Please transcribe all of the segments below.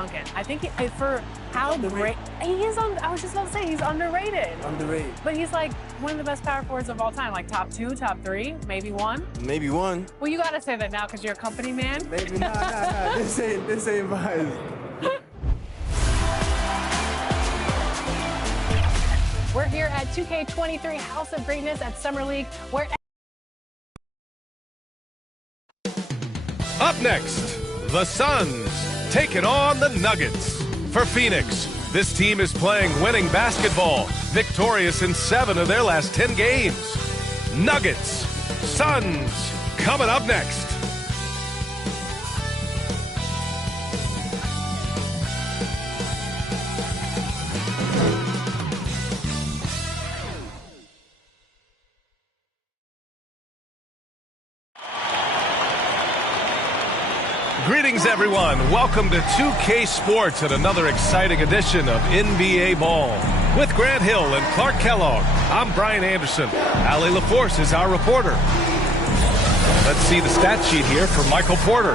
Duncan. I think for how great he is on. I was just about to say he's underrated. Underrated. But he's like one of the best power forwards of all time. Like top 2, top 3, maybe 1. Maybe 1. Well, you gotta say that now because you're a company man. Maybe nah. This ain't biased. We're here at 2K23 House of Greatness at Summer League, where. Up next, the Suns taking on the Nuggets. For Phoenix, this team is playing winning basketball, victorious in 7 of their last 10 games. Nuggets, Suns, coming up next. Greetings, everyone. Welcome to 2K Sports and another exciting edition of NBA Ball. With Grant Hill and Clark Kellogg, I'm Brian Anderson. Allie LaForce is our reporter. Let's see the stat sheet here for Michael Porter.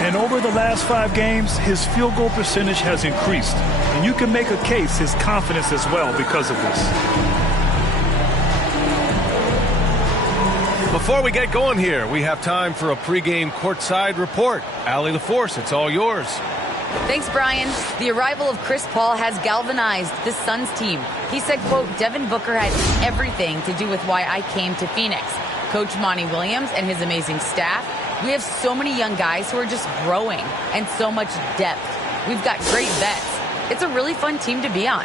And over the last 5 games, his field goal percentage has increased. And you can make a case his confidence as well because of this. Before we get going here, we have time for a pregame courtside report. Allie LaForce, it's all yours. Thanks, Brian. The arrival of Chris Paul has galvanized the Suns team. He said, quote, Devin Booker had everything to do with why I came to Phoenix. Coach Monty Williams and his amazing staff. We have so many young guys who are just growing and so much depth. We've got great vets. It's a really fun team to be on.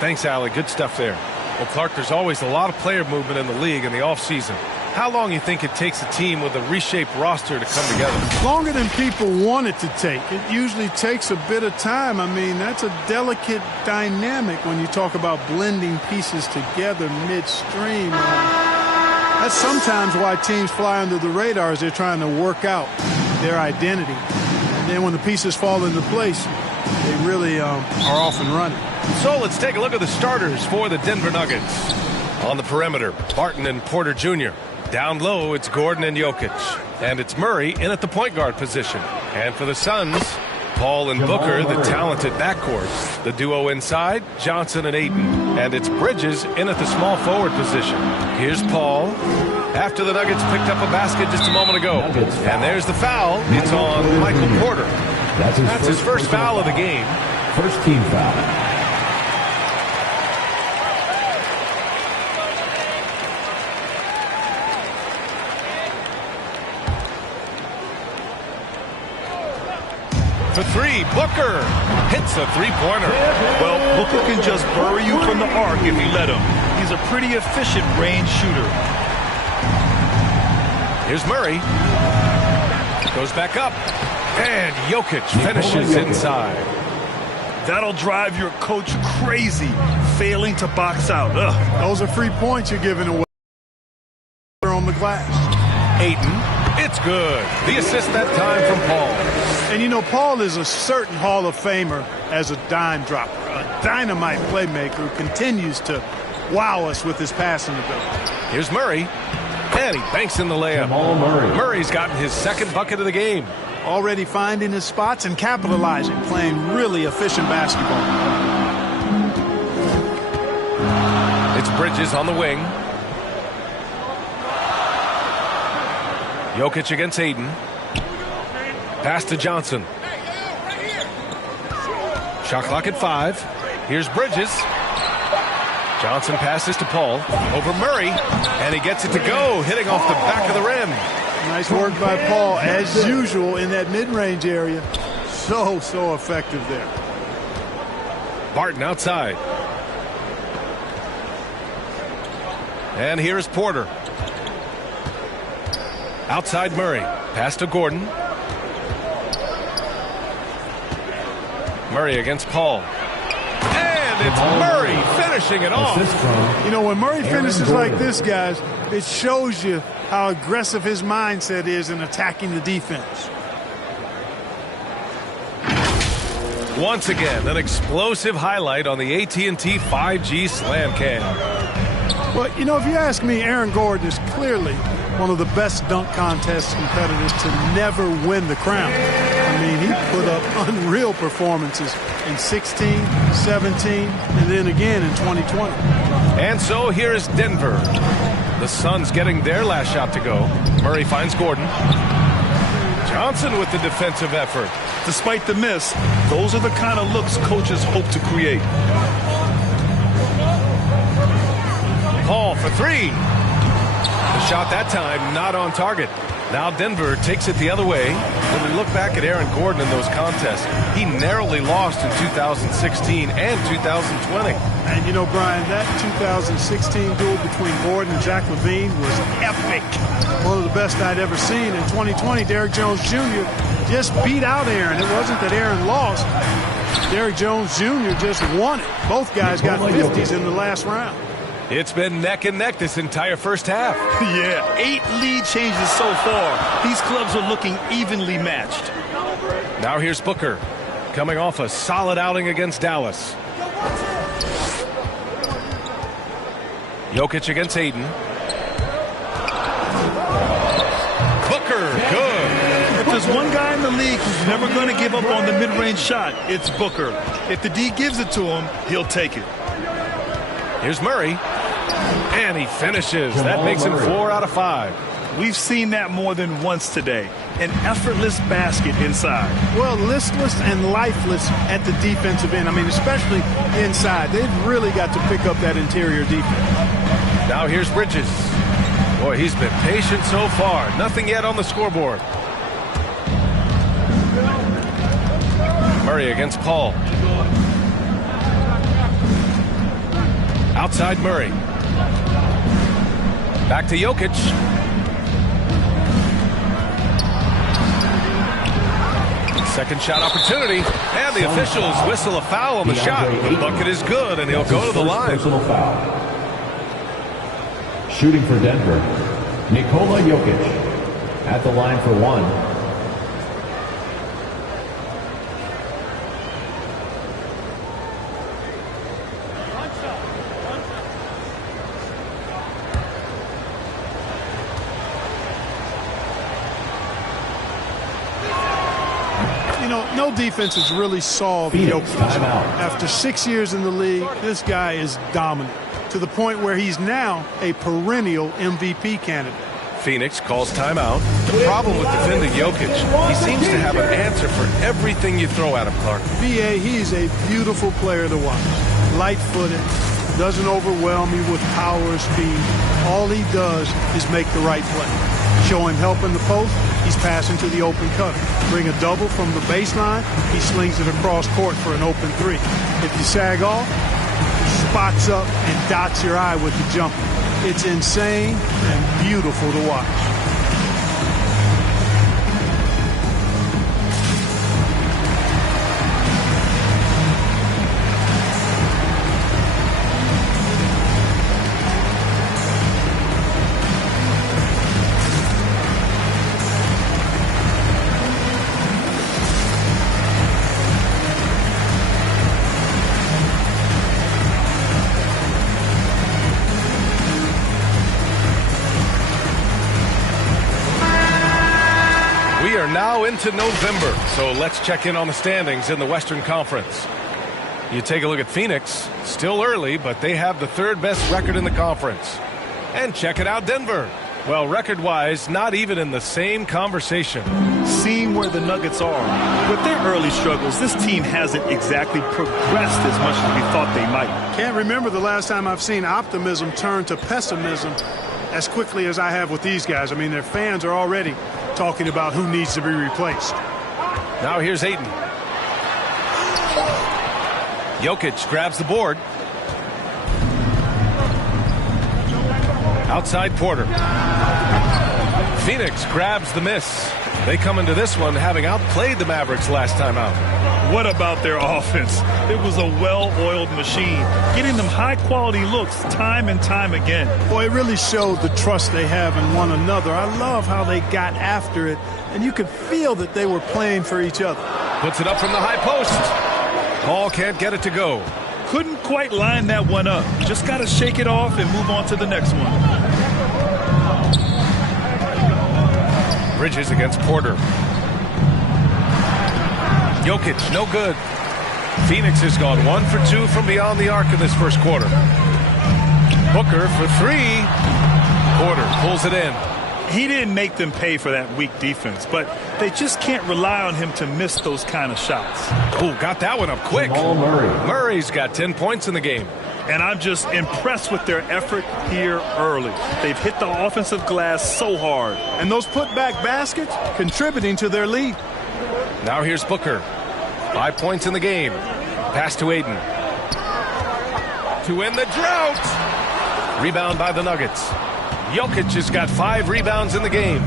Thanks, Allie. Good stuff there. Well, Clark, there's always a lot of player movement in the league in the offseason. How long do you think it takes a team with a reshaped roster to come together? Longer than people want it to take. It usually takes a bit of time. I mean, that's a delicate dynamic when you talk about blending pieces together midstream. That's sometimes why teams fly under the radar as they're trying to work out their identity. And then when the pieces fall into place, they really are off and running. So let's take a look at the starters for the Denver Nuggets. On the perimeter, Barton and Porter Jr. Down low, it's Gordon and Jokic. And it's Murray in at the point guard position. And for the Suns, Paul and Booker, the talented backcourt. The duo inside, Johnson and Ayton. And it's Bridges in at the small forward position. Here's Paul. After the Nuggets picked up a basket just a moment ago. And there's the foul. It's on Michael Porter. That's his first foul of the game. First team foul. For 3, Booker hits a three-pointer. Well, Booker can just bury you from the arc if you let him. He's a pretty efficient range shooter. Here's Murray. Goes back up. And Jokic finishes inside. That'll drive your coach crazy, failing to box out. Ugh. Those are free points you're giving away on the glass. Ayton, it's good. The assist that time from Paul. And you know, Paul is a certain Hall of Famer as a dime dropper, a dynamite playmaker who continues to wow us with his passing ability. Here's Murray, and he banks in the layup. Murray's gotten his second bucket of the game. Already finding his spots and capitalizing, playing really efficient basketball. It's Bridges on the wing. Jokic against Ayton. Pass to Johnson. Shot clock at 5. Here's Bridges. Johnson passes to Paul. Over Murray. And he gets it to go, hitting off the back of the rim. Nice work by Paul, as usual, in that mid-range area. So effective there. Barton outside. And here's Porter. Outside Murray. Pass to Gordon. Murray against Paul. And it's Murray finishing it off. You know, when Murray finishes like this, guys, it shows you how aggressive his mindset is in attacking the defense. Once again, an explosive highlight on the AT&T 5G Slam Cam. Well, you know, if you ask me, Aaron Gordon is clearly one of the best dunk contest competitors to never win the crown. I I mean, he put up unreal performances in 16, 17, and then again in 2020. And so here is Denver. The Suns getting their last shot to go. Murray finds Gordon. Johnson with the defensive effort. Despite the miss, those are the kind of looks coaches hope to create. Paul for three. The shot that time not on target. Now Denver takes it the other way. When we look back at Aaron Gordon in those contests, he narrowly lost in 2016 and 2020. And you know, Brian, that 2016 duel between Gordon and Jack Levine was epic. One of the best I'd ever seen. In 2020, Derrick Jones Jr. just beat out Aaron. It wasn't that Aaron lost. Derrick Jones Jr. just won it. Both guys got 50s in the last round. It's been neck and neck this entire first half. Yeah, 8 lead changes so far. These clubs are looking evenly matched. Now here's Booker, coming off a solid outing against Dallas. Jokic against Aiden. Booker, good. If there's one guy in the league who's never going to give up on the mid-range shot, it's Booker. If the D gives it to him, he'll take it. Here's Murray. And he finishes. That makes him 4 out of 5. We've seen that more than once today. An effortless basket inside. Well, listless and lifeless at the defensive end. I mean, especially inside. They've really got to pick up that interior defense. Now here's Bridges. Boy, he's been patient so far. Nothing yet on the scoreboard. Murray against Paul. Outside Murray. Back to Jokic. Second shot opportunity. And the officials whistle a foul on the shot. The bucket is good, and he'll go to the line. Personal foul. Shooting for Denver, Nikola Jokic at the line for one. No defense has really solved Jokic. After 6 years in the league, this guy is dominant to the point where he's now a perennial MVP candidate. Phoenix calls timeout. The problem with defending Jokic, he seems to have an answer for everything you throw at him, Clark. B.A., he's a beautiful player to watch. Light-footed, doesn't overwhelm you with power or speed. All he does is make the right play. Show him help in the post, he's passing to the open cutter. Bring a double from the baseline, he slings it across court for an open three. If you sag off, he spots up and dots your eye with the jumper. It's insane and beautiful to watch. Now into November, so let's check in on the standings in the Western Conference. You take a look at Phoenix, still early, but they have the third best record in the conference. And check it out, Denver. Well, record-wise, not even in the same conversation. Seeing where the Nuggets are, with their early struggles, this team hasn't exactly progressed as much as we thought they might. Can't remember the last time I've seen optimism turn to pessimism as quickly as I have with these guys. I mean, their fans are already talking about who needs to be replaced. Now here's Aiden. Jokic grabs the board. Outside Porter. Phoenix grabs the miss. They come into this one having outplayed the Mavericks last time out. What about their offense? It was a well-oiled machine, getting them high-quality looks time and time again. Boy, it really showed the trust they have in one another. I love how they got after it, and you could feel that they were playing for each other. Puts it up from the high post. Paul can't get it to go. Couldn't quite line that one up. Just got to shake it off and move on to the next one. Bridges against Porter. Jokic, no good. Phoenix has gone 1 for 2 from beyond the arc in this first quarter. Booker for 3. Porter pulls it in. He didn't make them pay for that weak defense, but they just can't rely on him to miss those kind of shots. Oh, got that one up quick. Murray's got 10 points in the game. And I'm just impressed with their effort here early. They've hit the offensive glass so hard. And those putback baskets contributing to their lead. Now here's Booker. 5 points in the game. Pass to Aiden. To end the drought. Rebound by the Nuggets. Jokic has got 5 rebounds in the game.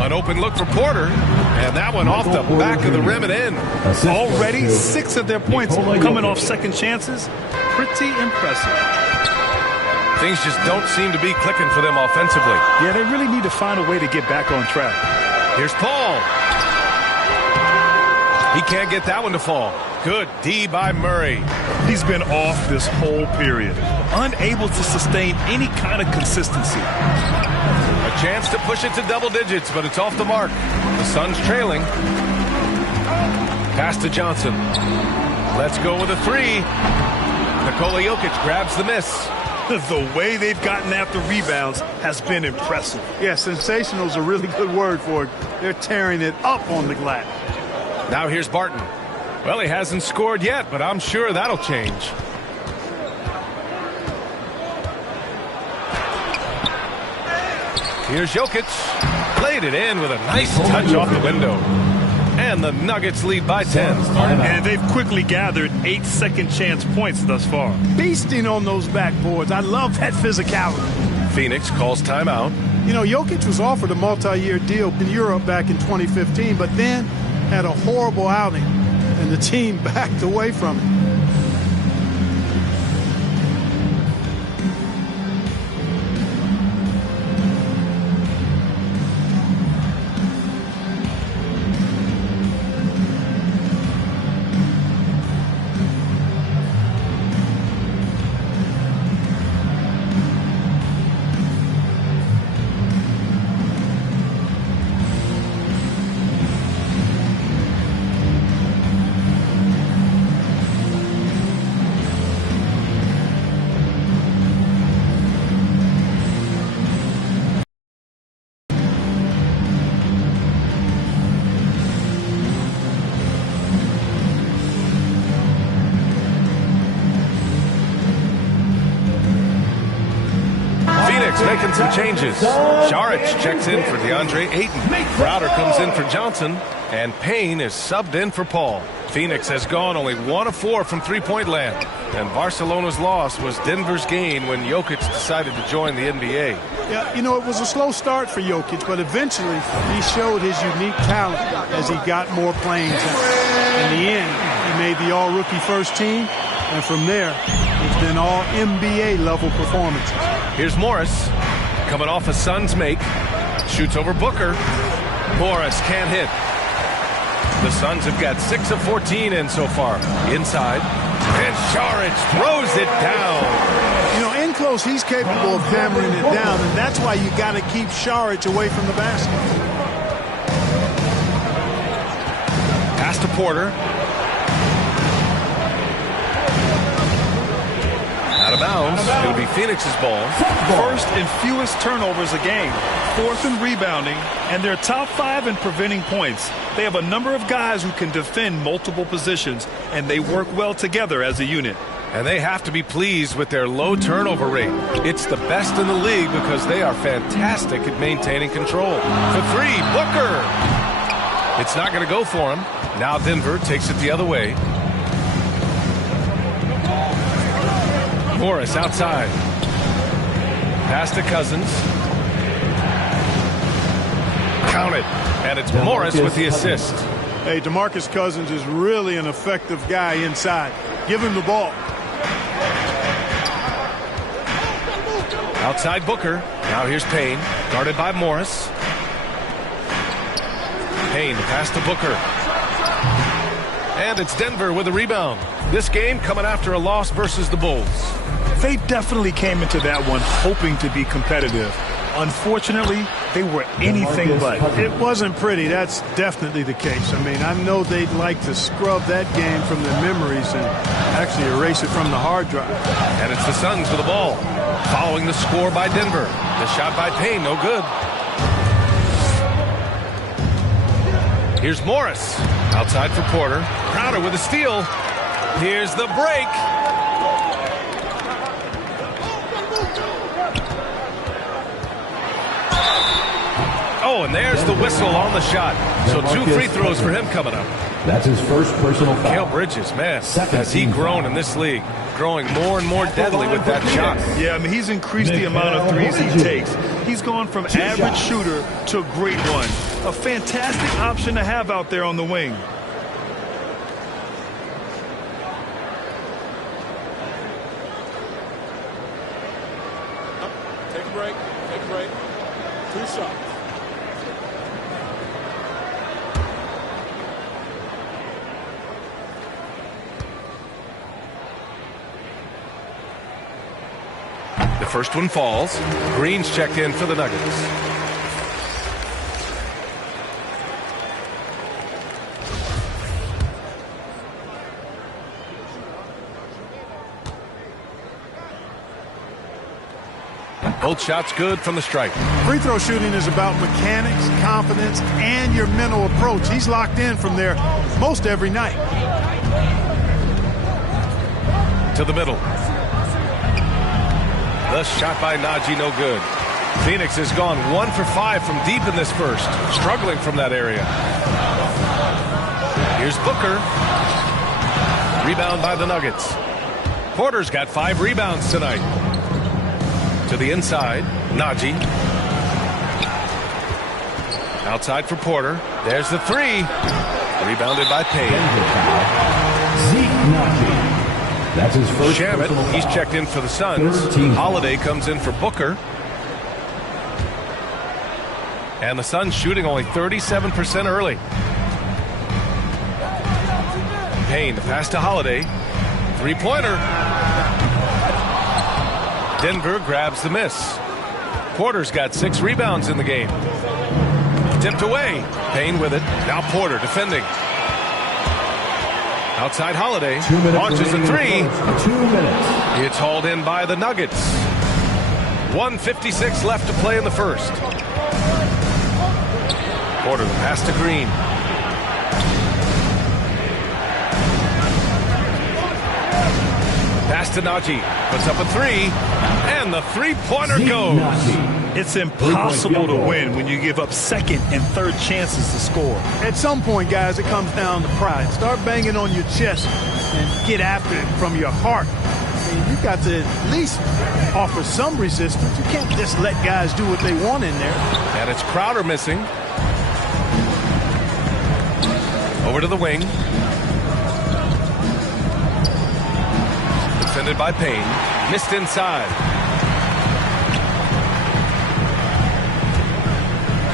An open look for Porter. And that one off the back of the rim and in. Already 6 of their points coming off second chances. Pretty impressive. Things just don't seem to be clicking for them offensively. Yeah, they really need to find a way to get back on track. Here's Paul. He can't get that one to fall. Good D by Murray. He's been off this whole period. Unable to sustain any kind of consistency. A chance to push it to double digits, but it's off the mark. The Suns trailing. Pass to Johnson. Let's go with a 3. Nikola Jokic grabs the miss. The way they've gotten after rebounds has been impressive. Yeah, sensational is a really good word for it. They're tearing it up on the glass. Now here's Barton. Well, he hasn't scored yet, but I'm sure that'll change. Here's Jokic. Played it in with a nice touch off the window. And the Nuggets lead by 10. And they've quickly gathered 8 second chance points thus far. Feasting on those backboards. I love that physicality. Phoenix calls timeout. You know, Jokic was offered a multi-year deal in Europe back in 2015, but then had a horrible outing, and the team backed away from it. Making some changes. Saric checks in for DeAndre Ayton. Crowder comes in for Johnson. And Payne is subbed in for Paul. Phoenix has gone only 1 of 4 from three-point land. And Barcelona's loss was Denver's gain when Jokic decided to join the NBA. Yeah, you know, it was a slow start for Jokic, but eventually he showed his unique talent as he got more playing time. In the end, he made the all-rookie first team. And from there, it's been all NBA level performances. Here's Morris coming off a Suns make. Shoots over Booker. Morris can't hit. The Suns have got 6 of 14 in so far. Inside. And Saric throws it down. You know, in close, he's capable of hammering it down, and that's why you got to keep Saric away from the basket. Pass to Porter. Out of bounds. It'll be Phoenix's ball. First and fewest turnovers a game. 4th in rebounding, and they're top 5 in preventing points. They have a number of guys who can defend multiple positions, and they work well together as a unit. And they have to be pleased with their low turnover rate. It's the best in the league because they are fantastic at maintaining control. For 3, Booker. It's not going to go for him. Now Denver takes it the other way. Morris outside. Pass to Cousins. Count it. And it's Morris with the assist. Hey, DeMarcus Cousins is really an effective guy inside. Give him the ball. Outside Booker. Now here's Payne. Guarded by Morris. Payne, pass to Booker. And it's Denver with a rebound. This game coming after a loss versus the Bulls. They definitely came into that one hoping to be competitive. Unfortunately, they were anything but. It wasn't pretty. That's definitely the case. I mean, I know they'd like to scrub that game from their memories and actually erase it from the hard drive. And it's the Suns with the ball. Following the score by Denver. The shot by Payne, no good. Here's Morris. Outside for Porter. Crowder with a steal. Here's the break. Oh, and there's the whistle on the shot. So 2 free throws for him coming up. That's his first personal foul. Cale Bridges, man, has he grown in this league? Growing more and more deadly with that shot. Yeah, I mean, he's increased the amount of threes he takes. He's gone from average shooter to a great one. A fantastic option to have out there on the wing. Take a break. Take a break. 2 shots. The first one falls. Green's checked in for the Nuggets. Both shots good from the stripe. Free throw shooting is about mechanics, confidence, and your mental approach. He's locked in from there most every night. To the middle. The shot by Najee, no good. Phoenix has gone 1 for 5 from deep in this first. Struggling from that area. Here's Booker. Rebound by the Nuggets. Porter's got 5 rebounds tonight. To the inside, Najee. Outside for Porter. There's the 3. Rebounded by Payne. Zeke Najee. That's his first. Shamit, he's checked in for the Suns. Holiday comes in for Booker. And the Suns shooting only 37% early. Payne, the pass to Holiday. 3-pointer. Denver grabs the miss. Porter's got 6 rebounds in the game. Tipped away. Payne with it. Now Porter defending. Outside Holiday. Launches a 3. 2 minutes. It's hauled in by the Nuggets. 1:56 left to play in the first. Porter the pass to Green. Pass to Najee. Puts up a 3. And the 3-pointer goes. It's impossible to win when you give up second and third chances to score. At some point, guys, it comes down to pride. Start banging on your chest and get after it from your heart. I mean, you've got to at least offer some resistance. You can't just let guys do what they want in there. And it's Crowder missing. Over to the wing. Defended by Payne. Missed inside.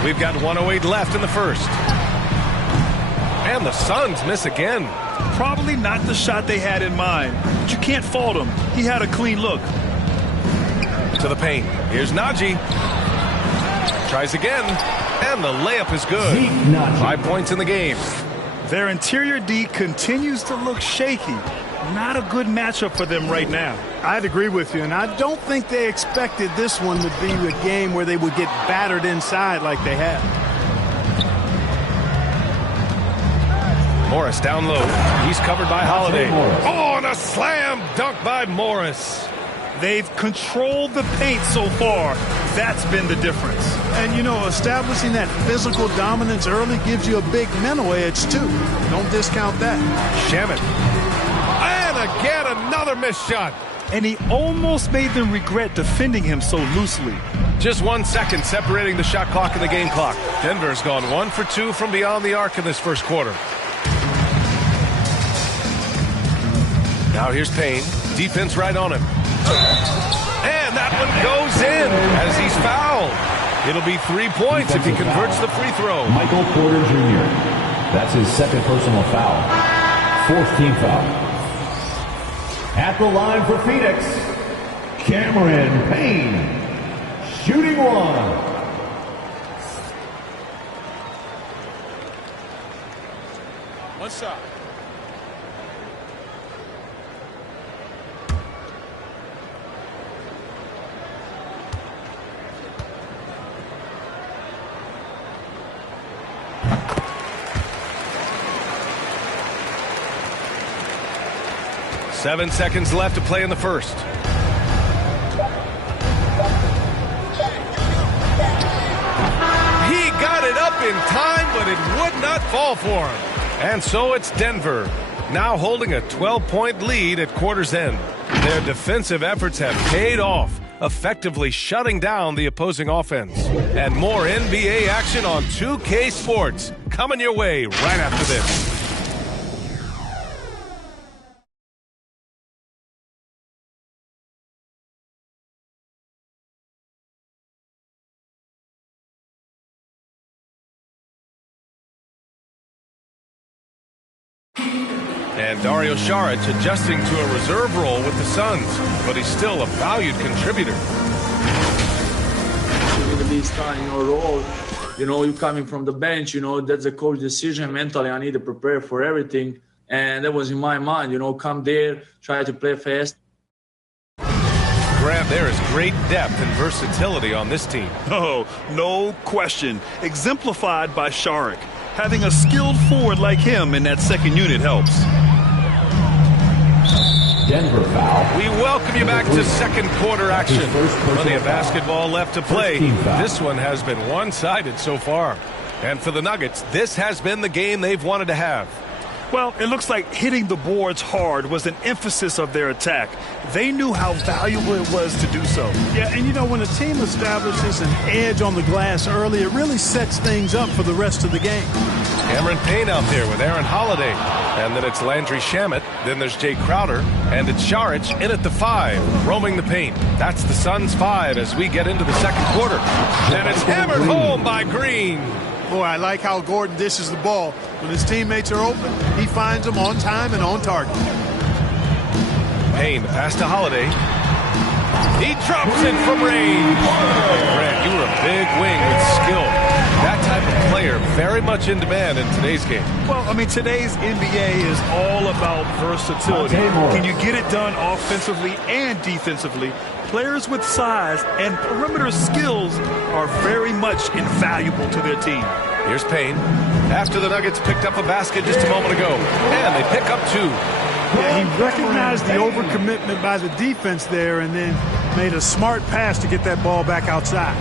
We've got 1:08 left in the first. And the Suns miss again. Probably not the shot they had in mind, but you can't fault him. He had a clean look. To the paint. Here's Najee. Tries again. And the layup is good. 5 points in the game. Their interior D continues to look shaky. Not a good matchup for them right now. I'd agree with you, and I don't think they expected this one to be a game where they would get battered inside like they have. Morris down low. He's covered by Holiday. Oh, and a slam dunk by Morris. They've controlled the paint so far. That's been the difference. And, you know, establishing that physical dominance early gives you a big mental edge, too. Don't discount that. Shamit. And again, another missed shot. And he almost made them regret defending him so loosely. Just 1 second separating the shot clock and the game clock. Denver's gone 1 for 2 from beyond the arc in this first quarter. Now here's Payne. Defense right on him. And that one goes in as he's fouled. It'll be 3 points if he converts the free throw. Michael Porter Jr. That's his second personal foul. 4th team foul. At the line for Phoenix, Cameron Payne. Shooting 1. One shot. Seven seconds left to play in the first. He got it up in time, but it would not fall for him. And so it's Denver, now holding a 12-point lead at quarter's end. Their defensive efforts have paid off, effectively shutting down the opposing offense. And more NBA action on 2K Sports coming your way right after this. And Dario Saric adjusting to a reserve role with the Suns, but he's still a valued contributor. You need to be starting your role. You know, you coming from the bench, you know, that's a coach decision. Mentally, I need to prepare for everything. And that was in my mind, you know, come there, try to play fast. Graham, there is great depth and versatility on this team. Oh, no question. Exemplified by Saric. Having a skilled forward like him in that second unit helps. Denver foul. We welcome you back to second quarter action. Plenty of basketball left to play. This one has been one-sided so far. And for the Nuggets, this has been the game they've wanted to have. Well, it looks like hitting the boards hard was an emphasis of their attack. They knew how valuable it was to do so. Yeah, and you know, when a team establishes an edge on the glass early, it really sets things up for the rest of the game. Cameron Payne out there with Aaron Holiday. And then it's Landry Shamet. Then there's Jay Crowder. And it's Saric in at the 5, roaming the paint. That's the Suns' 5 as we get into the second quarter. And it's hammered home by Green. Boy, I like how Gordon dishes the ball. When his teammates are open, he finds them on time and on target. Payne, pass to Holiday. He drops it from range. Grant, you were a big wing with skill. That type of player very much in demand in today's game. Well, I mean, today's NBA is all about versatility. Can you get it done offensively and defensively? Players with size and perimeter skills are very much invaluable to their team. Here's Payne. After the Nuggets picked up a basket just a moment ago. And they pick up 2. Yeah, he recognized the overcommitment by the defense there and then made a smart pass to get that ball back outside.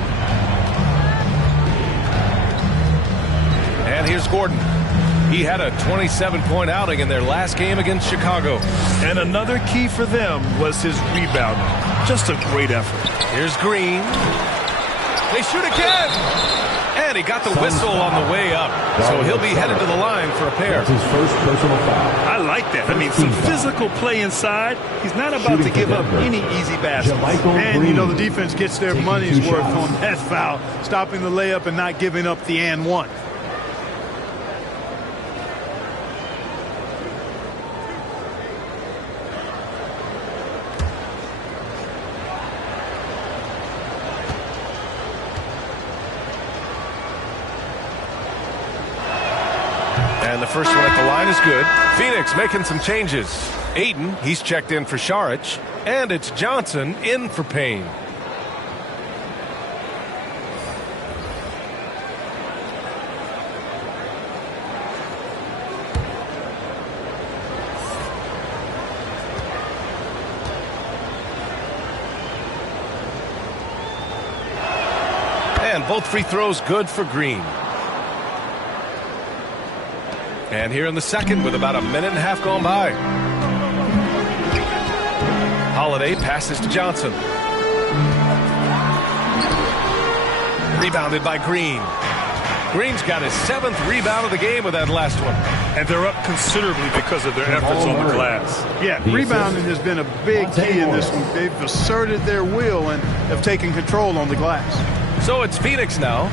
And here's Gordon. He had a 27-point outing in their last game against Chicago. And another key for them was his rebounding. Just a great effort. Here's Green. They shoot again. And he got the whistle on the way up. So he'll be headed to the line for a pair. That's his first personal foul. I like that. I mean, some physical play inside. He's not about to give up any easy baskets. And, you know, the defense gets their money's worth on that foul, stopping the layup and not giving up the and one. And the first one at the line is good. Phoenix making some changes. Aiden, he's checked in for Saric. And it's Johnson in for Payne. And both free throws good for Green. And here in the second with about a minute and a half gone by. Holiday passes to Johnson. Rebounded by Green. Green's got his 7th rebound of the game with that last one. And they're up considerably because of their efforts on the glass. Yeah, rebounding has been a big key in this one. They've asserted their will and have taken control on the glass. So it's Phoenix now,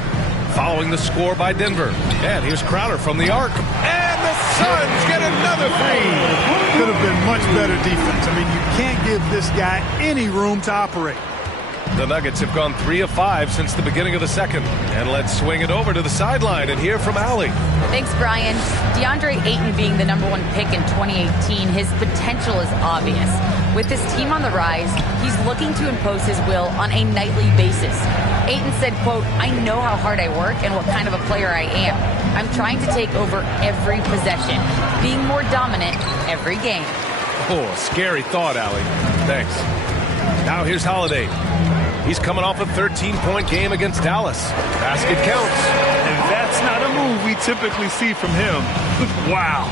following the score by Denver. And here's Crowder from the arc. And the Suns get another three. Could have been much better defense. I mean, you can't give this guy any room to operate. The Nuggets have gone 3 of 5 since the beginning of the second. And let's swing it over to the sideline and hear from Allie. Thanks, Brian. DeAndre Ayton being the #1 pick in 2018, his potential is obvious. With his team on the rise, he's looking to impose his will on a nightly basis. Ayton said, quote, "I know how hard I work and what kind of a player I am. I'm trying to take over every possession, being more dominant every game." Oh, a scary thought, Allie. Thanks. Now here's Holiday. He's coming off a 13-point game against Dallas. Basket counts. And that's not a move we typically see from him. Wow.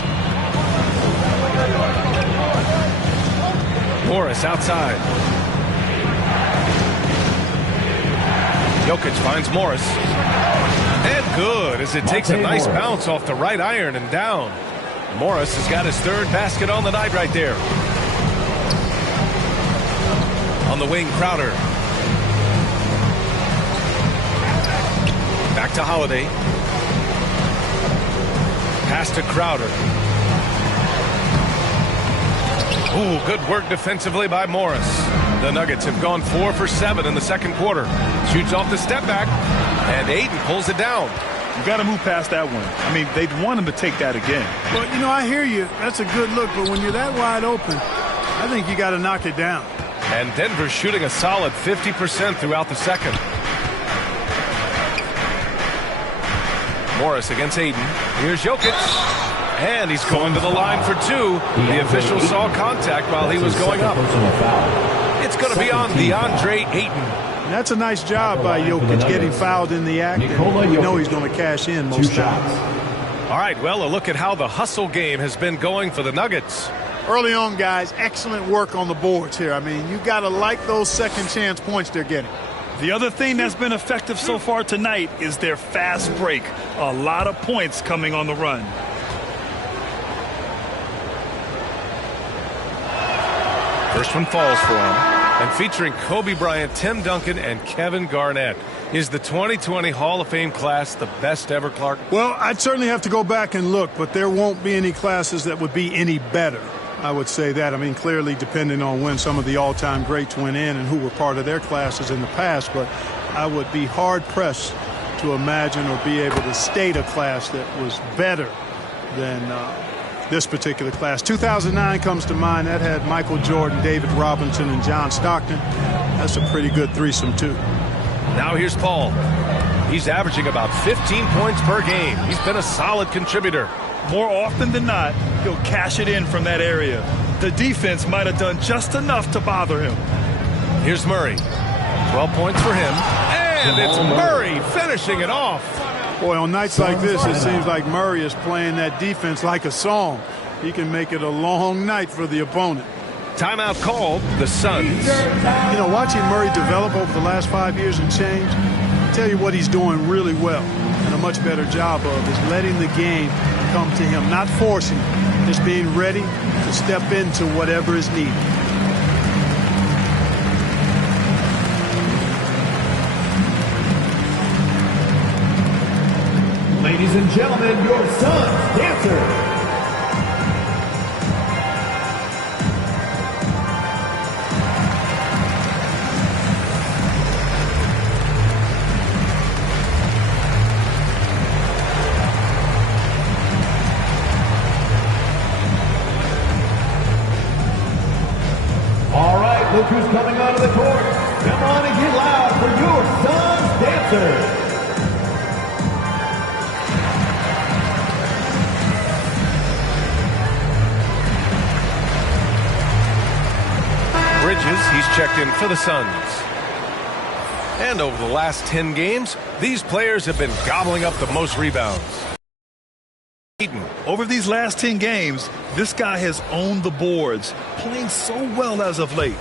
Morris outside. Jokic finds Morris. And good, as it takes a nice bounce off the right iron and down. Morris has got his 3rd basket on the night right there. On the wing, Crowder. Back to Holiday. Pass to Crowder. Ooh, good work defensively by Morris. The Nuggets have gone 4 for 7 in the second quarter. Shoots off the step back, and Ayton pulls it down. You got to move past that one. I mean, they'd want him to take that again. Well, you know, I hear you. That's a good look, but when you're that wide open, I think you got to knock it down. And Denver's shooting a solid 50% throughout the second. Morris against Ayton. Here's Jokic. And he's going to the line for 2. The official saw contact while he was going up. It's going to be on DeAndre Ayton. That's a nice job by Jokic getting fouled in the act. And we know he's going to cash in most times. All right, well, a look at how the hustle game has been going for the Nuggets. Early on, guys, excellent work on the boards here. I mean, you got to like those second chance points they're getting. The other thing that's been effective so far tonight is their fast break. A lot of points coming on the run. First one falls for him. And featuring Kobe Bryant, Tim Duncan, and Kevin Garnett. Is the 2020 Hall of Fame class the best ever, Clark? Well, I'd certainly have to go back and look, but there won't be any classes that would be any better. I would say that. I mean, clearly depending on when some of the all-time greats went in and who were part of their classes in the past, but I would be hard-pressed to imagine or be able to state a class that was better than this particular class. 2009 comes to mind. That had Michael Jordan, David Robinson, and John Stockton. That's a pretty good threesome, too. Now here's Paul. He's averaging about 15 points per game. He's been a solid contributor. More often than not, he'll cash it in from that area. The defense might have done just enough to bother him. Here's Murray. 12 points for him. And it's Murray finishing it off. Boy, on nights like this, it seems like Murray is playing that defense like a song. He can make it a long night for the opponent. Timeout called, the Suns. You know, watching Murray develop over the last 5 years and change, I tell you what he's doing really well and a much better job of is letting the game come to him, not forcing it, just being ready to step into whatever is needed. Ladies and gentlemen, your Suns dancer. All right, look who's coming onto the court. Come on and get loud for your Suns dancer. Bridges, he's checked in for the Suns. And over the last 10 games, these players have been gobbling up the most rebounds. Over these last 10 games, this guy has owned the boards, playing so well as of late.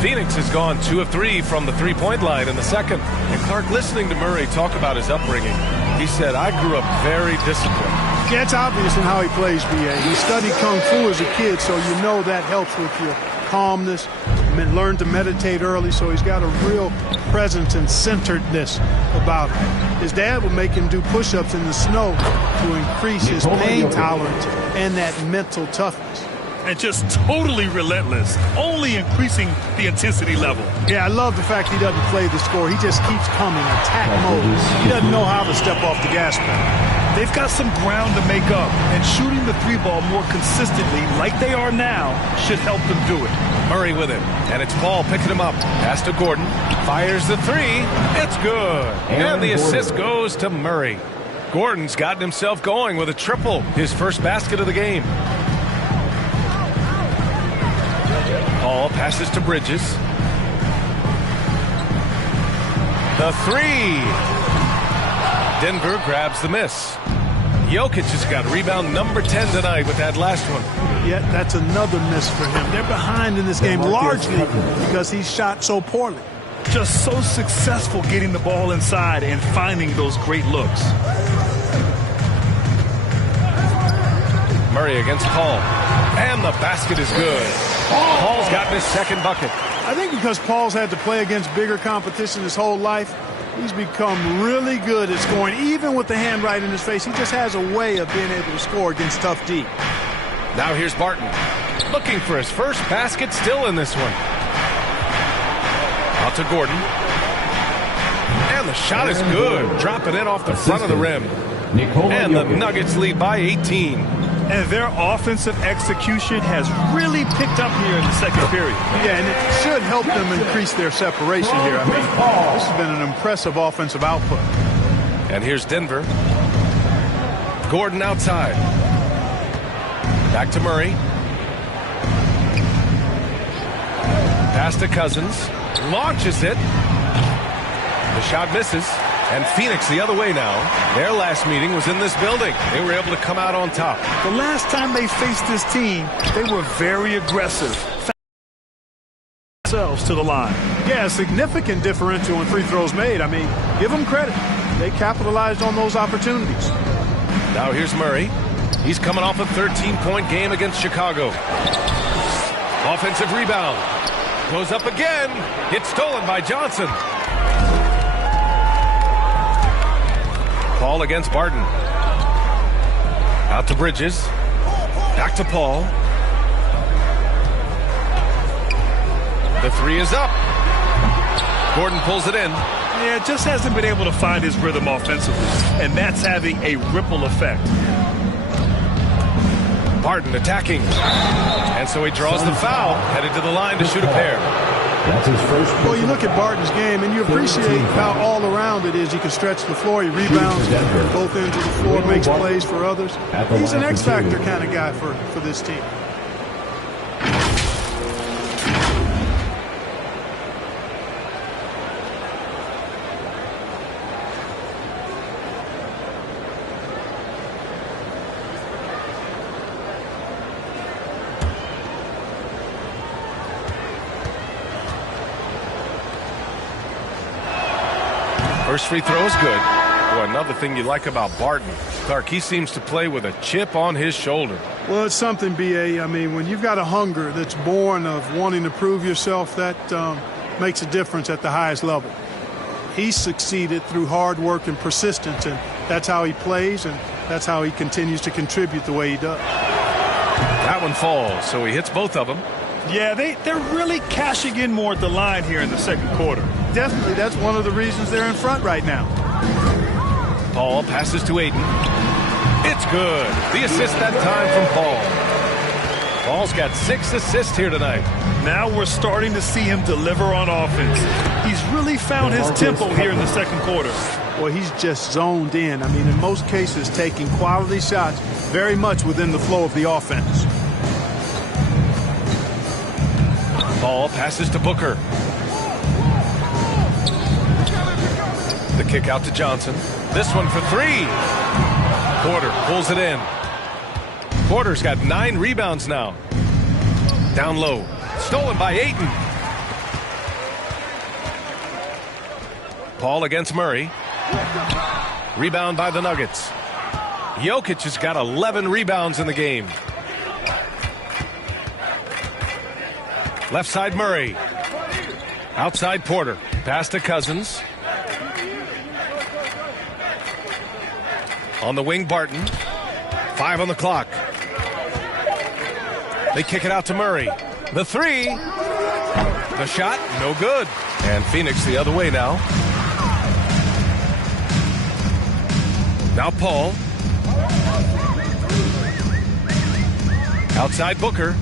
Phoenix has gone 2 of 3 from the three-point line in the second. And Clark, listening to Murray talk about his upbringing, he said, "I grew up very disciplined." Yeah, it's obvious in how he plays, B.A. He studied Kung Fu as a kid, so you know that helps with your calmness. Learned to meditate early, so he's got a real presence and centeredness about him. His dad would make him do push-ups in the snow to increase his pain tolerance and that mental toughness. and just totally relentless, only increasing the intensity level. Yeah, I love the fact he doesn't play the score. He just keeps coming, attack mode. He doesn't know how to step off the gas pedal. They've got some ground to make up, and shooting the three ball more consistently like they are now should help them do it. Murray with him, and it's Paul picking him up. Pass to Gordon, fires the three. It's good. And the assist goes to Murray. Gordon's gotten himself going with a triple, his first basket of the game. Paul passes to Bridges. The three. Denver grabs the miss. Jokic has got rebound number 10 tonight with that last one. Yet that's another miss for him. They're behind in this game largely because he shot so poorly. Just so successful getting the ball inside and finding those great looks. Murray against Paul. And the basket is good. Paul's gotten his second bucket. I think because Paul's had to play against bigger competition his whole life, he's become really good at scoring. Even with the hand right in his face, he just has a way of being able to score against tough D. Now here's Barton. Looking for his first basket still in this one. Out to Gordon. And the shot is good. Dropping it off the front of the rim. And the Nuggets lead by 18. And their offensive execution has really picked up here in the second period. Yeah, and it should help them increase their separation here. I mean, this has been an impressive offensive output. And here's Denver. Gordon outside. Back to Murray. Pass to Cousins. Launches it. The shot misses. And Phoenix the other way now. Their last meeting was in this building. They were able to come out on top. The last time they faced this team, they were very aggressive. Themselves to the line. Yeah, a significant differential in free throws made. I mean, give them credit. They capitalized on those opportunities. Now here's Murray. He's coming off a 13-point game against Chicago. Offensive rebound. Goes up again. It's stolen by Johnson. Paul against Barton. Out to Bridges. Back to Paul. The three is up. Gordon pulls it in. Yeah, just hasn't been able to find his rhythm offensively, and that's having a ripple effect. Barton attacking. And so he draws the foul, headed to the line to shoot a pair. That's his first. Well, you look at Barton's game, and you appreciate how all around it is. He can stretch the floor. He rebounds both ends of the floor, makes plays for others. He's an X-factor kind of guy for this team. First free throw is good. Boy, another thing you like about Barton, Clark, he seems to play with a chip on his shoulder. Well, it's something, B.A. I mean, when you've got a hunger that's born of wanting to prove yourself, that makes a difference at the highest level. He's succeeded through hard work and persistence, and that's how he plays, and that's how he continues to contribute the way he does. That one falls, so he hits both of them. Yeah, they're really cashing in more at the line here in the second quarter. Definitely, that's one of the reasons they're in front right now. Paul passes to Aiden. It's good. The assist that time from Paul. Paul's got 6 assists here tonight. Now we're starting to see him deliver on offense. He's really found his tempo here in the second quarter. Well, he's just zoned in. I mean, in most cases, taking quality shots very much within the flow of the offense. Paul passes to Booker. The kick out to Johnson. This one for 3. Porter pulls it in. Porter's got 9 rebounds now. Down low. Stolen by Ayton. Paul against Murray. Rebound by the Nuggets. Jokic has got 11 rebounds in the game. Left side Murray. Outside Porter. Pass to Cousins. On the wing, Barton. 5 on the clock. They kick it out to Murray. The three. The shot, no good. And Phoenix the other way now. Now Paul. Outside Booker.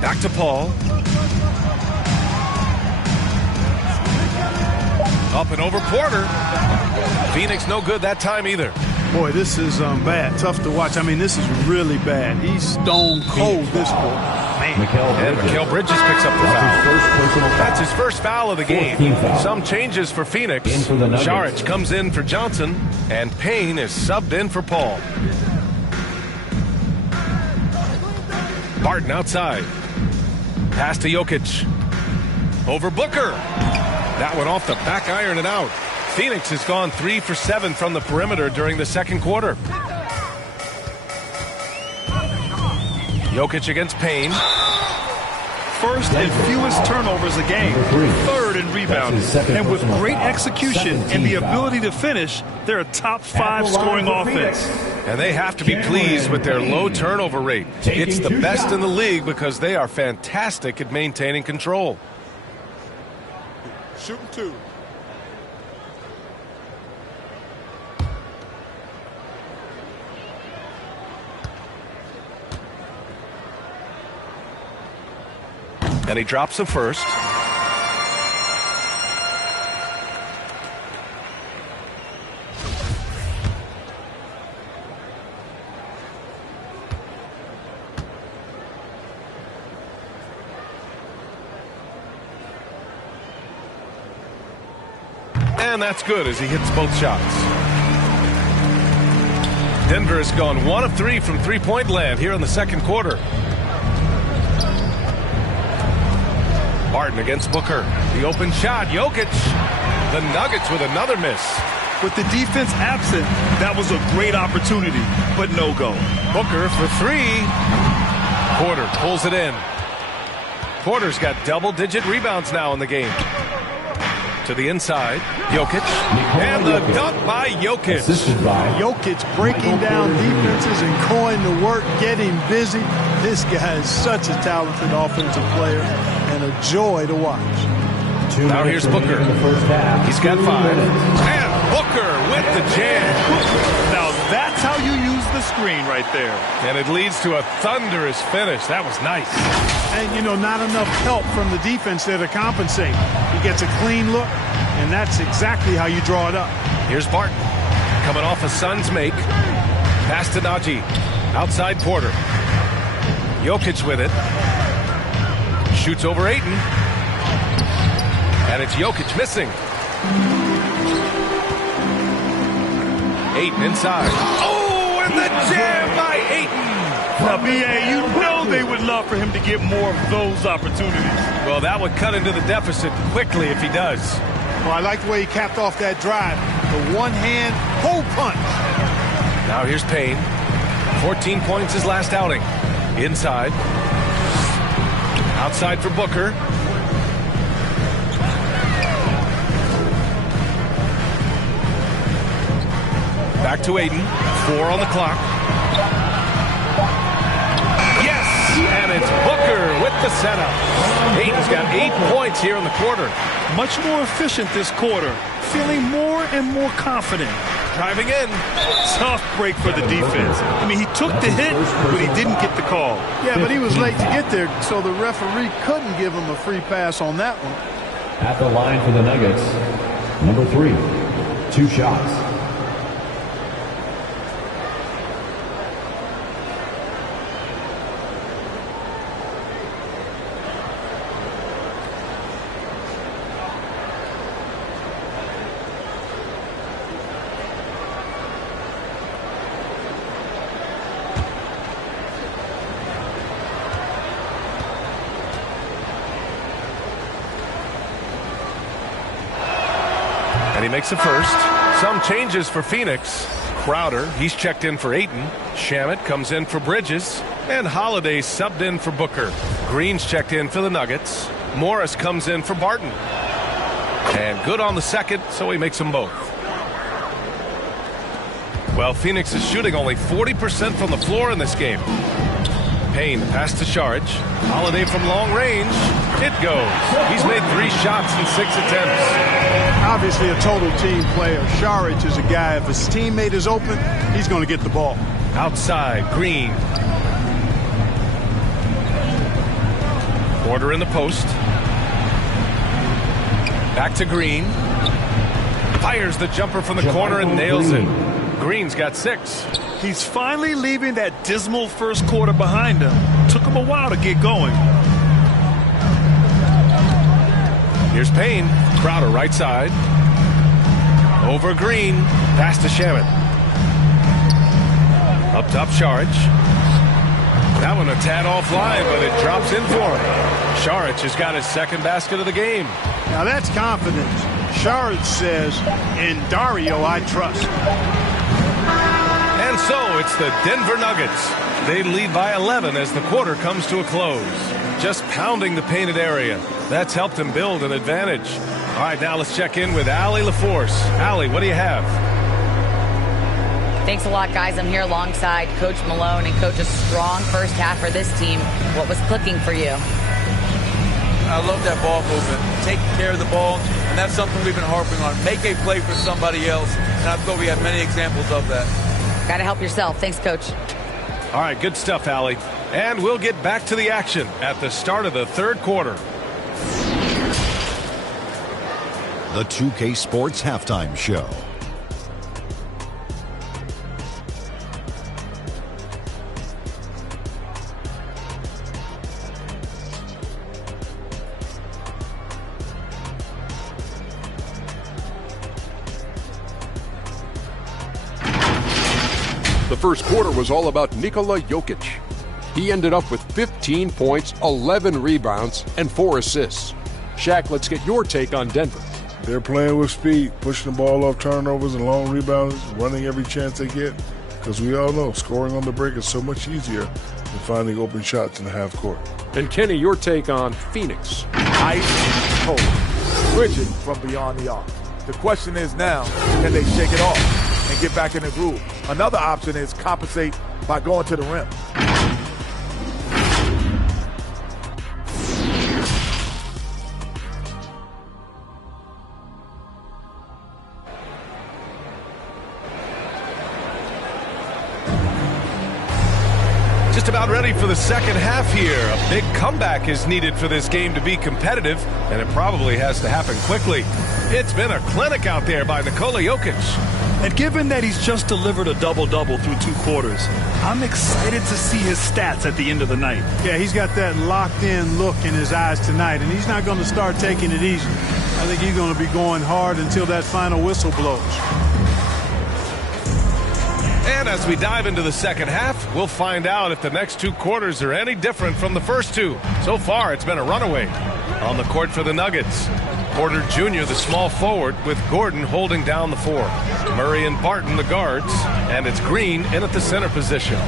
Back to Paul. Up and over Porter. Phoenix no good that time either. Boy, this is bad. Tough to watch. I mean, this is really bad. He's stone cold this quarter. Man. And Mikal Bridges picks up the foul. That's his first foul of the game. Some changes for Phoenix. Saric comes in for Johnson, and Payne is subbed in for Paul. Barton outside. Pass to Jokic. Over Booker. That one off the back iron and out. Phoenix has gone 3 for 7 from the perimeter during the second quarter. Jokic against Payne. First and fewest turnovers a game. Third in rebounding. And with great execution and the ability to finish, they're a top 5 scoring offense. And they have to be pleased with their low turnover rate. It's the best in the league because they are fantastic at maintaining control. Shooting 2. And he drops the first. And that's good as he hits both shots. Denver has gone 1 of 3 from three-point land here in the second quarter. Barton against Booker. The open shot. Jokic. The Nuggets with another miss. With the defense absent, that was a great opportunity, but no go. Booker for 3. Porter pulls it in. Porter's got double-digit rebounds now in the game. To the inside. Jokic. And the dunk by Jokic. Jokic breaking down defenses and going to work, getting busy. This guy is such a talented offensive player and a joy to watch. Now here's Booker. He's got 5. And Booker with the jam. Now that's how you use the screen right there. And it leads to a thunderous finish. That was nice. And, you know, not enough help from the defense there to compensate. He gets a clean look, and that's exactly how you draw it up. Here's Barton. Coming off a Suns make. Pass to Najee. Outside Porter. Jokic with it. Shoots over Ayton. And it's Jokic missing. Ayton inside. Oh, and the jam by Ayton. Now, B.A., you know they would love for him to get more of those opportunities. Well, that would cut into the deficit quickly if he does. Well, I like the way he capped off that drive. The one-hand hole punch. Now here's Payne. 14 points his last outing. Inside. Outside for Booker. Back to Ayton. 4 on the clock. Yes! And it's Booker with the setup. Ayton's got 8 points here in the quarter. Much more efficient this quarter. Feeling more and more confident. Driving in. Tough break for the defense. I mean, he took the hit, but he didn't get the call. Yeah, but he was late to get there, so the referee couldn't give him a free pass on that one. At the line for the Nuggets, number 3, 2 shots. And he makes the first. Some changes for Phoenix. Crowder, he's checked in for Ayton. Shamet comes in for Bridges. And Holiday subbed in for Booker. Green's checked in for the Nuggets. Morris comes in for Barton. And good on the second, so he makes them both. Well, Phoenix is shooting only 40% from the floor in this game. Payne pass to Saric. Holiday from long range. It goes. He's made 3 shots in 6 attempts. Obviously a total team player. Saric is a guy, if his teammate is open, he's going to get the ball. Outside, Green. Porter in the post. Back to Green. Fires the jumper from the corner and nails it. Green's got 6. He's finally leaving that dismal first quarter behind him. Took him a while to get going. Here's Payne. Crowder right side. Over Green. Pass to Shamet. Up top, Saric. That one a tad offline, but it drops in for him. Saric has got his 2nd basket of the game. Now that's confidence. Saric says, in Dario I trust. And so it's the Denver Nuggets. They lead by 11 as the quarter comes to a close. Just pounding the painted area. That's helped him build an advantage. All right, now let's check in with Allie LaForce. Allie, what do you have? Thanks a lot, guys. I'm here alongside Coach Malone, and Coach, a strong first half for this team. What was clicking for you? I love that ball movement, taking care of the ball, and that's something we've been harping on. Make a play for somebody else, and I thought we had many examples of that. Got to help yourself. Thanks, Coach. All right, good stuff, Allie. And we'll get back to the action at the start of the 3rd quarter. The 2K Sports Halftime Show. The first quarter was all about Nikola Jokic. He ended up with 15 points, 11 rebounds, and 4 assists. Shaq, let's get your take on Denver. They're playing with speed, pushing the ball off turnovers and long rebounds, running every chance they get. Because we all know scoring on the break is so much easier than finding open shots in the half court. And Kenny, your take on Phoenix. Ice cold, frigid from beyond the arc. The question is now, can they shake it off and get back in the groove? Another option is compensate by going to the rim. Just about ready for the 2nd half here. A big comeback is needed for this game to be competitive, and it probably has to happen quickly. It's been a clinic out there by Nikola Jokic. And given that he's just delivered a double-double through 2 quarters, I'm excited to see his stats at the end of the night. Yeah, he's got that locked-in look in his eyes tonight, and he's not going to start taking it easy. I think he's going to be going hard until that final whistle blows. And as we dive into the 2nd half, we'll find out if the next 2 quarters are any different from the first 2. So far, it's been a runaway. On the court for the Nuggets, Porter Jr., the small forward, with Gordon holding down the 4. Murray and Barton, the guards, and it's Green in at the center position.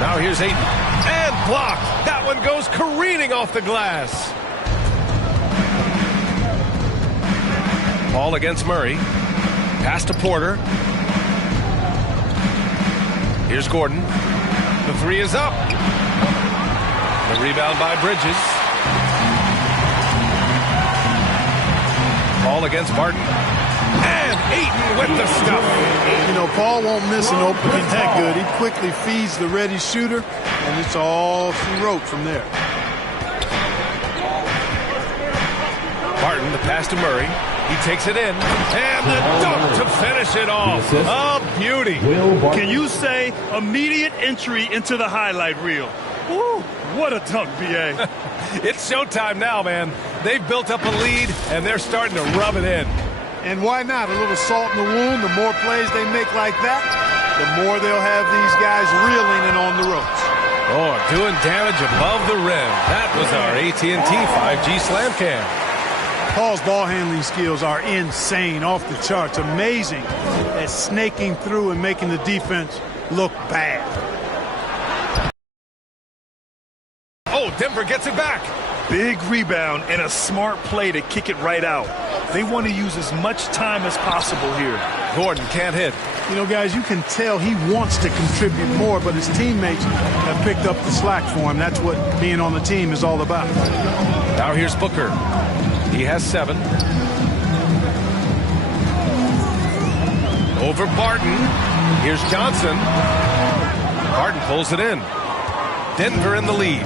Now here's Ayton, and blocked. That one goes careening off the glass. Paul against Murray. Pass to Porter. Here's Gordon. The 3 is up. The rebound by Bridges. Paul against Barton. And Ayton with the stuff. You know, Paul won't miss an open. He's that good. He quickly feeds the ready shooter, and it's all she wrote from there. Barton, the pass to Murray. He takes it in. And the dunk to finish it off. A beauty. Can you say immediate entry into the highlight reel? Woo, what a dunk, B.A. It's showtime now, man. They've built up a lead, and they're starting to rub it in. And why not? A little salt in the wound. The more plays they make like that, the more they'll have these guys reeling and on the ropes. Oh, doing damage above the rim. That was our AT&T 5G Slam Cam. Paul's ball handling skills are insane, off the charts. Amazing at snaking through and making the defense look bad. Oh, Denver gets it back. Big rebound and a smart play to kick it right out. They want to use as much time as possible here. Gordon can't hit. You know, guys, you can tell he wants to contribute more, but his teammates have picked up the slack for him. That's what being on the team is all about. Now here's Booker. He has 7. Over Barton. Here's Johnson. Barton pulls it in. Denver in the lead.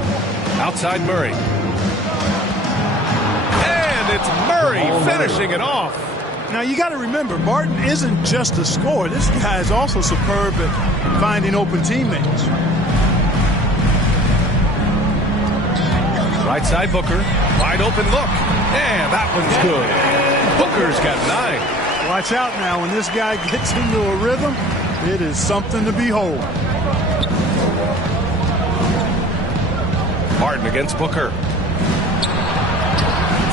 Outside Murray. And it's Murray finishing it off. Now, you got to remember, Barton isn't just a scorer. This guy is also superb at finding open teammates. Right side Booker. Wide open look. And that one's good. Booker's got 9. Watch out now. When this guy gets into a rhythm, it is something to behold. Barton against Booker.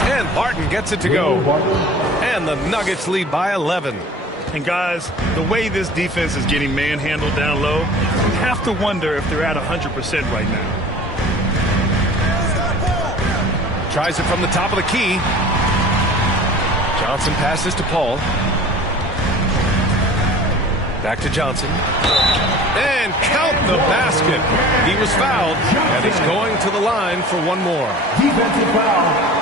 And Barton gets it to go. And the Nuggets lead by 11. And guys, the way this defense is getting manhandled down low, you have to wonder if they're at 100% right now. Tries it from the top of the key. Johnson passes to Paul. Back to Johnson. And count the basket. He was fouled and is going to the line for one more. Defensive foul.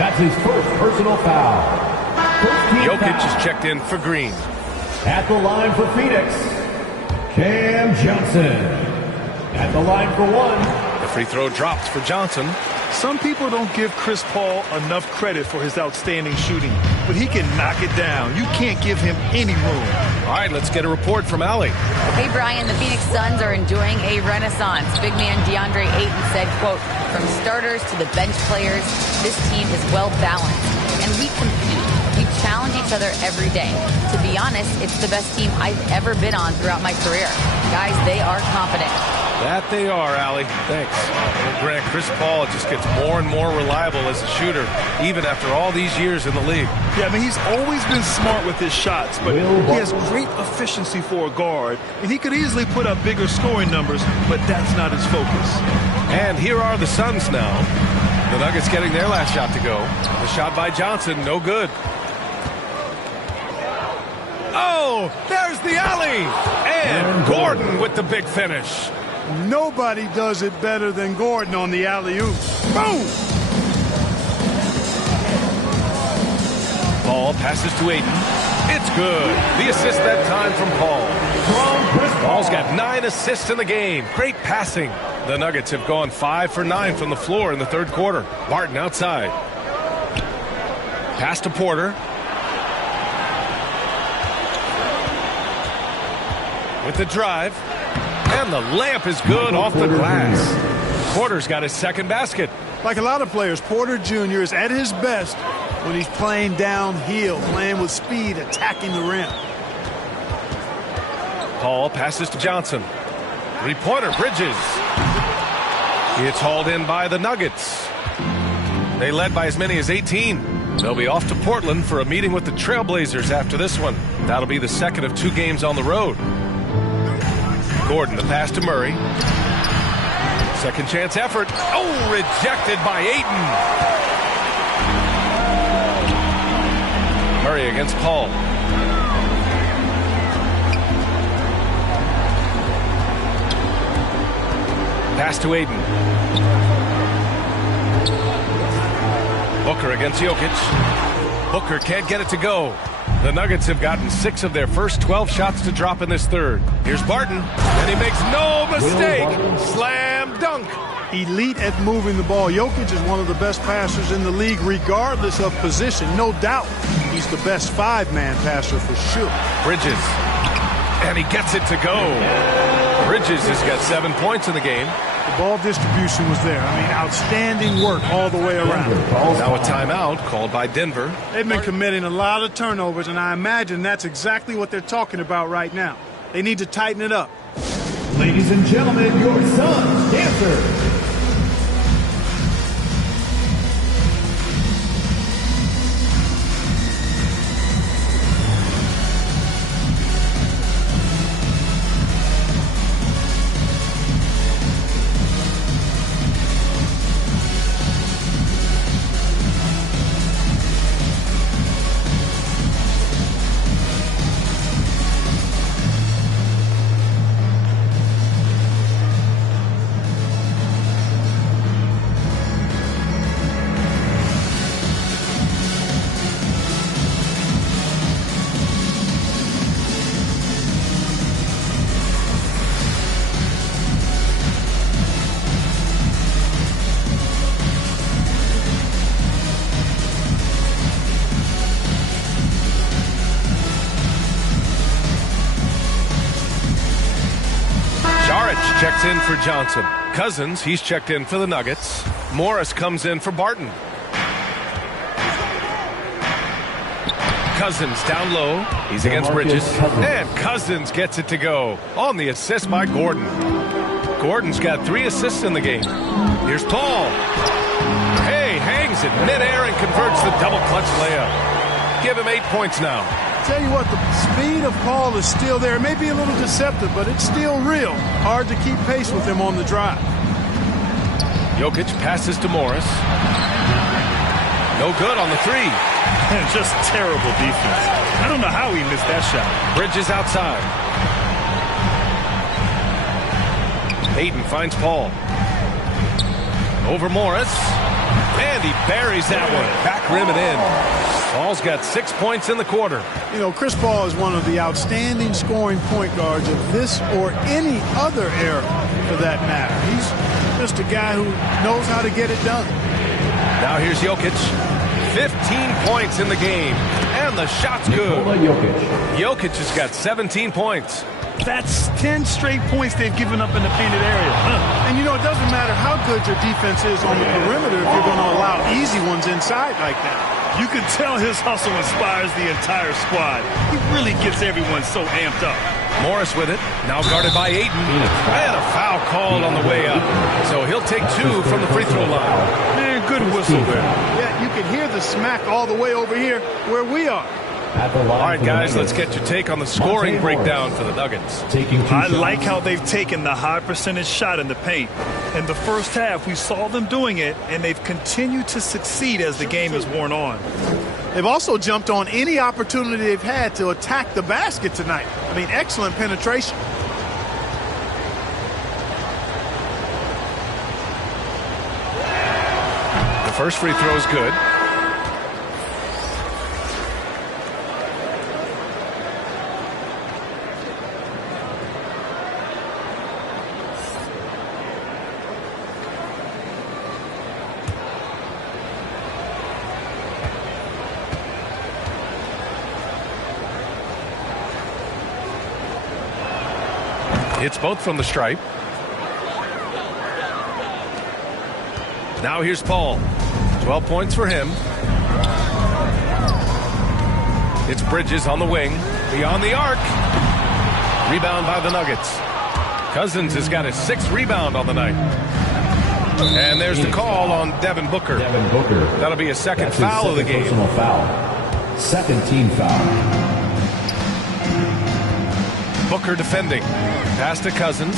That's his first personal foul. Jokic is checked in for Green. At the line for Phoenix, Cam Johnson. At the line for one. The free throw drops for Johnson. Some people don't give Chris Paul enough credit for his outstanding shooting, but he can knock it down. You can't give him any room. All right, let's get a report from Allie. Hey, Brian, the Phoenix Suns are enjoying a renaissance. Big man DeAndre Ayton said, quote, from starters to the bench players, this team is well balanced, and we compete. We challenge each other every day. To be honest, it's the best team I've ever been on throughout my career. Guys, they are confident. That they are, Allie. Thanks. Well, Grant, Chris Paul just gets more and more reliable as a shooter, even after all these years in the league. Yeah, I mean, he's always been smart with his shots, but he has great efficiency for a guard, and he could easily put up bigger scoring numbers, but that's not his focus. And here are the Suns now. The Nuggets getting their last shot to go. The shot by Johnson, no good. Oh, there's the alley. And Gordon with the big finish. Nobody does it better than Gordon on the alley-oop. Boom! Paul passes to Ayton. It's good. The assist that time from Paul. Paul's got 9 assists in the game. Great passing. The Nuggets have gone 5 for 9 from the floor in the third quarter. Barton outside. Pass to Porter. With the drive. And the layup is good off the glass. Porter's got his second basket. Like a lot of players, Porter Jr. is at his best when he's playing downhill, playing with speed, attacking the rim. Paul passes to Johnson. Three-pointer, Bridges. It's hauled in by the Nuggets. They led by as many as 18. They'll be off to Portland for a meeting with the Trailblazers after this one. That'll be the second of 2 games on the road. Gordon, the pass to Murray. Second chance effort. Oh, rejected by Ayton. Murray against Paul. Pass to Ayton. Booker against Jokic. Booker can't get it to go. The Nuggets have gotten 6 of their first 12 shots to drop in this third. Here's Barton, and he makes no mistake. Slam dunk. Elite at moving the ball. Jokic is one of the best passers in the league, regardless of position. No doubt he's the best 5-man passer for sure. Bridges, and he gets it to go. Bridges has got 7 points in the game. The ball distribution was there. I mean, outstanding work all the way around. Now a timeout called by Denver. They've been committing a lot of turnovers, and I imagine that's exactly what they're talking about right now. They need to tighten it up. Ladies and gentlemen, your Suns dancer. Checks in for Johnson. Cousins, he's checked in for the Nuggets. Morris comes in for Barton. Cousins down low. He's against Bridges. And Cousins gets it to go on the assist by Gordon. Gordon's got 3 assists in the game. Here's Paul. Hey, hangs it midair and converts the double clutch layup. Give him 8 points now. Tell you what, the speed of Paul is still there. It may be a little deceptive, but it's still real. Hard to keep pace with him on the drive. Jokic passes to Morris. No good on the 3. Just terrible defense. I don't know how he missed that shot. Bridges outside. Ayton finds Paul. Over Morris. And he buries that one. Back rim and in. Paul's got 6 points in the quarter. You know, Chris Paul is one of the outstanding scoring point guards of this or any other era, for that matter. He's just a guy who knows how to get it done. Now here's Jokic. 15 points in the game. And the shot's good. Jokic has got 17 points. That's 10 straight points they've given up in the painted area. And, you know, it doesn't matter how good your defense is on the perimeter if you're going to allow easy ones inside like that. You can tell his hustle inspires the entire squad. He really gets everyone so amped up. Morris with it. Now guarded by Ayton. And a foul called on the way up. So he'll take 2 from the free throw line. Man, good whistle there. Yeah, you can hear the smack all the way over here where we are. All right, guys, let's get your take on the scoring breakdown for the Nuggets. I like how they've taken the high percentage shot in the paint. In the first half, we saw them doing it, and they've continued to succeed as the game has worn on. They've also jumped on any opportunity they've had to attack the basket tonight. I mean, excellent penetration. The first free throw is good. It's both from the stripe. Now here's Paul. 12 points for him. It's Bridges on the wing. Beyond the arc. Rebound by the Nuggets. Cousins has got his 6th rebound on the night. And there's the call on Devin Booker. That'll be his second foul of the game. Personal foul. Second team foul. Booker defending. Pass to Cousins.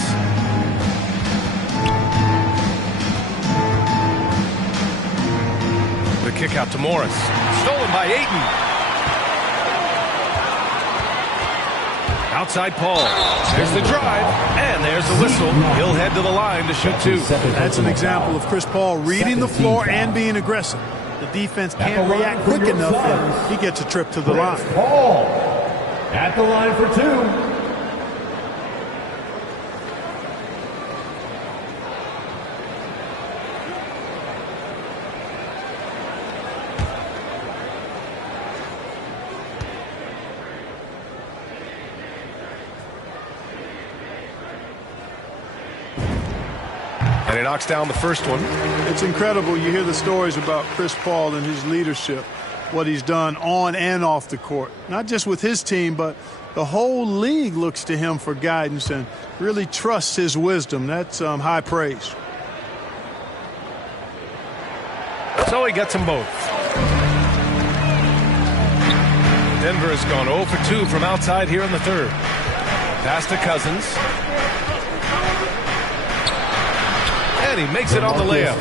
The kick out to Morris. Stolen by Ayton. Outside Paul. There's the drive. And there's the whistle. He'll head to the line to shoot 2. That's an example of Chris Paul reading the floor and being aggressive. The defense can't react quick enough, and he gets a trip to the line. Paul at the line for 2. And he knocks down the first one. It's incredible. You hear the stories about Chris Paul and his leadership, what he's done on and off the court. Not just with his team, but the whole league looks to him for guidance and really trusts his wisdom. That's high praise. So he gets them both. Denver has gone 0 for 2 from outside here in the third. Pass to Cousins. And he makes it on the layup.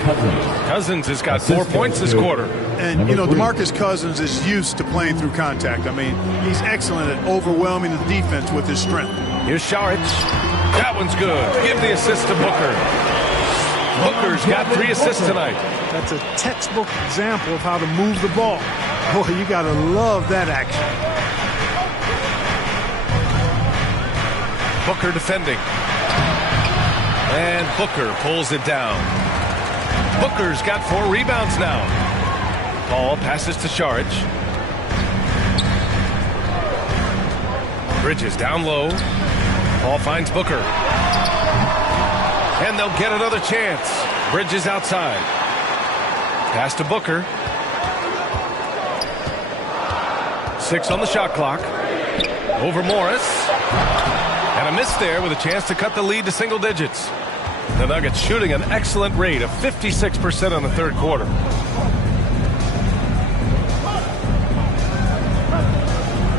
Cousins has got 4 points this quarter. And, you know, DeMarcus Cousins is used to playing through contact. I mean, he's excellent at overwhelming the defense with his strength. Here's Saric. That one's good. Give the assist to Booker. Booker's got 3 assists tonight. That's a textbook example of how to move the ball. Boy, you got to love that action. Booker defending. And Booker pulls it down. Booker's got 4 rebounds now. Paul passes to Saric. Bridges down low. Paul finds Booker. And they'll get another chance. Bridges outside. Pass to Booker. 6 on the shot clock. Over Morris. And a miss there with a chance to cut the lead to single digits. The Nuggets shooting an excellent rate of 56% in the third quarter.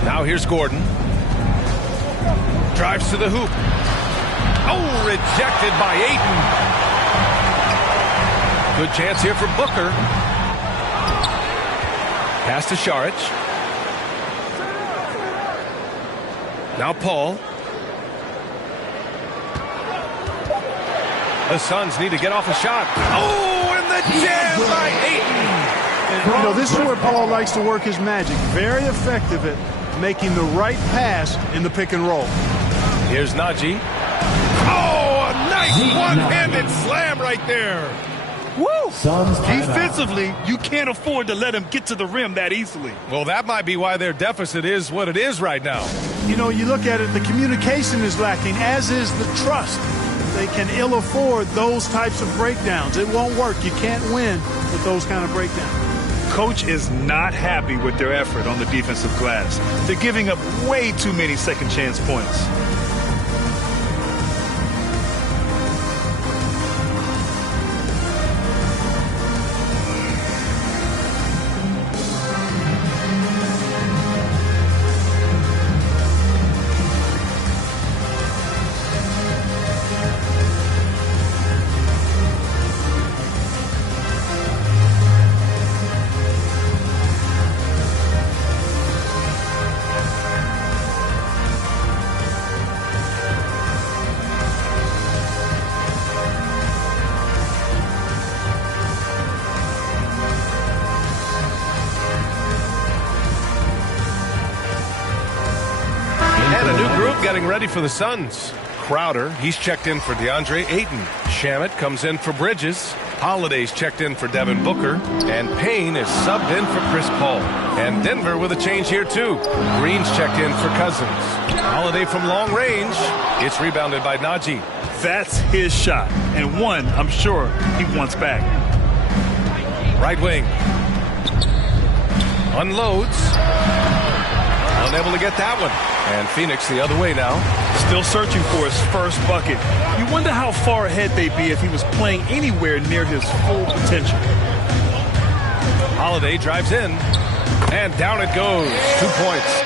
Now here's Gordon. Drives to the hoop. Oh, rejected by Ayton. Good chance here for Booker. Pass to Saric. Now Paul. The Suns need to get off a shot. Oh, and the Good jam by Ayton. You know, this is where Paul likes to work his magic. Very effective at making the right pass in the pick and roll. Here's Najee. Oh, a nice one-handed slam right there. Woo! Defensively, you can't afford to let him get to the rim that easily. Well, that might be why their deficit is what it is right now. You know, you look at it, the communication is lacking, as is the trust. They can ill afford those types of breakdowns. It won't work. You can't win with those kind of breakdowns. Coach is not happy with their effort on the defensive glass. They're giving up way too many second chance points. Getting ready for the Suns. Crowder, he's checked in for DeAndre Ayton. Shamet comes in for Bridges. Holiday's checked in for Devin Booker. And Payne is subbed in for Chris Paul. And Denver with a change here too. Green's checked in for Cousins. Holiday from long range. It's rebounded by Najee. That's his shot. And one, I'm sure, he wants back. Right wing. Unloads. Unable to get that one. And Phoenix the other way now. Still searching for his first bucket. You wonder how far ahead they'd be if he was playing anywhere near his full potential. Holiday drives in. And down it goes. 2 points.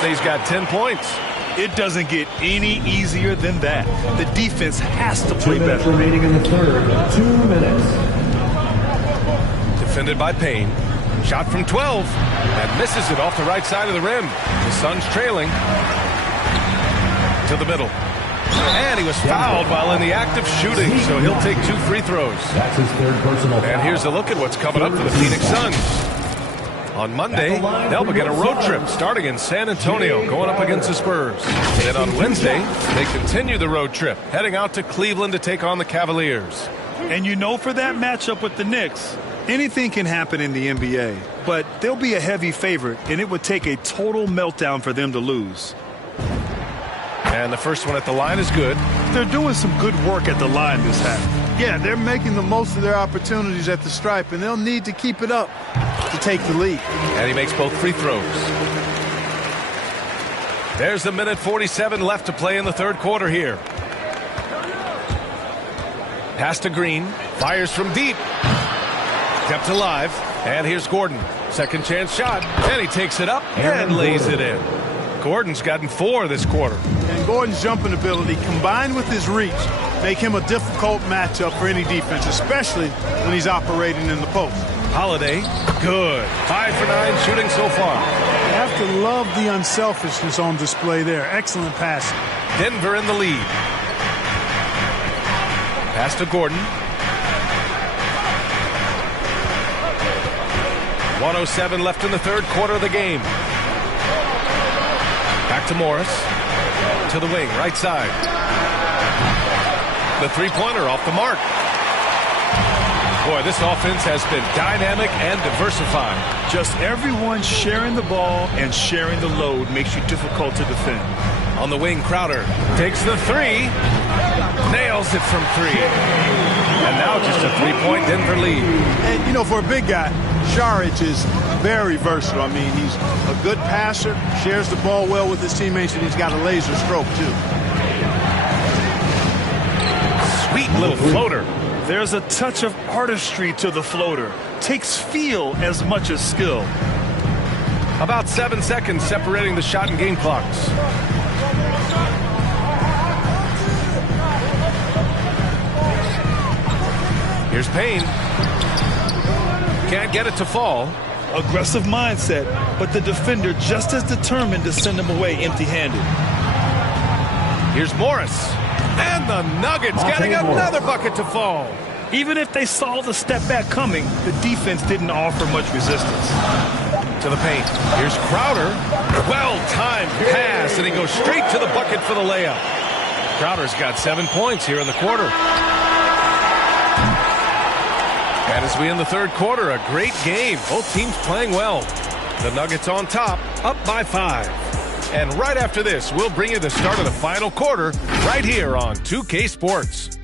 He's got 10 points. It doesn't get any easier than that. The defense has to play better. 2 minutes remaining in the third. 2 minutes. Defended by Payne. Shot from 12. And misses it off the right side of the rim. The Suns trailing. To the middle. And he was fouled while in the act of shooting, so he'll take 2 free throws. That's his third personal foul. And here's a look at what's coming up for the Phoenix Suns. On Monday, they'll begin a road trip starting in San Antonio, going up against the Spurs. Then on Wednesday, they continue the road trip, heading out to Cleveland to take on the Cavaliers. And you know, for that matchup with the Knicks, anything can happen in the NBA, but they'll be a heavy favorite, and it would take a total meltdown for them to lose. And the first one at the line is good. They're doing some good work at the line this half. Yeah, they're making the most of their opportunities at the stripe, and they'll need to keep it up to take the lead. And he makes both free throws. There's a minute 47 left to play in the third quarter here. Pass to Green. Fires from deep. Kept alive. And here's Gordon. Second chance shot. And he takes it up and lays it in. Gordon's gotten 4 this quarter. And Gordon's jumping ability combined with his reach make him a difficult matchup for any defense, especially when he's operating in the post. Holiday, good. 5 for 9 shooting so far. You have to love the unselfishness on display there. Excellent passing. Denver in the lead. Pass to Gordon. 1:07 left in the third quarter of the game. Back to Morris. To the wing, right side. The three-pointer off the mark. Boy, this offense has been dynamic and diversified. Just everyone sharing the ball and sharing the load makes you difficult to defend. On the wing, Crowder takes the 3. Nails it from 3. And now just a 3-point Denver lead. And, you know, for a big guy, Saric is very versatile. I mean, he's a good passer, shares the ball well with his teammates, and he's got a laser stroke, too. Sweet little floater. There's a touch of artistry to the floater. Takes feel as much as skill. About 7 seconds separating the shot and game clocks. Here's Payne. Can't get it to fall. Aggressive mindset, but the defender just as determined to send him away empty-handed. Here's Morris. And the Nuggets getting another bucket to fall. Even if they saw the step back coming, the defense didn't offer much resistance. To the paint. Here's Crowder. Well-timed pass, and he goes straight to the bucket for the layup. Crowder's got 7 points here in the quarter. And as we end the third quarter, a great game. Both teams playing well. The Nuggets on top, up by 5. And right after this, we'll bring you the start of the final quarter right here on 2K Sports.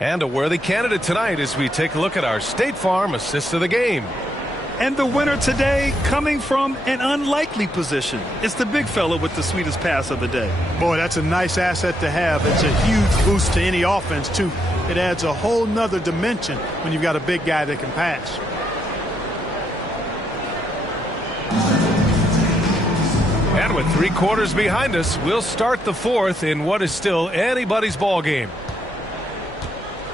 And a worthy candidate tonight as we take a look at our State Farm assist of the game. And the winner today coming from an unlikely position. It's the big fella with the sweetest pass of the day. Boy, that's a nice asset to have. It's a huge boost to any offense, too. It adds a whole nother dimension when you've got a big guy that can pass. And with 3 quarters behind us, we'll start the fourth in what is still anybody's ball game.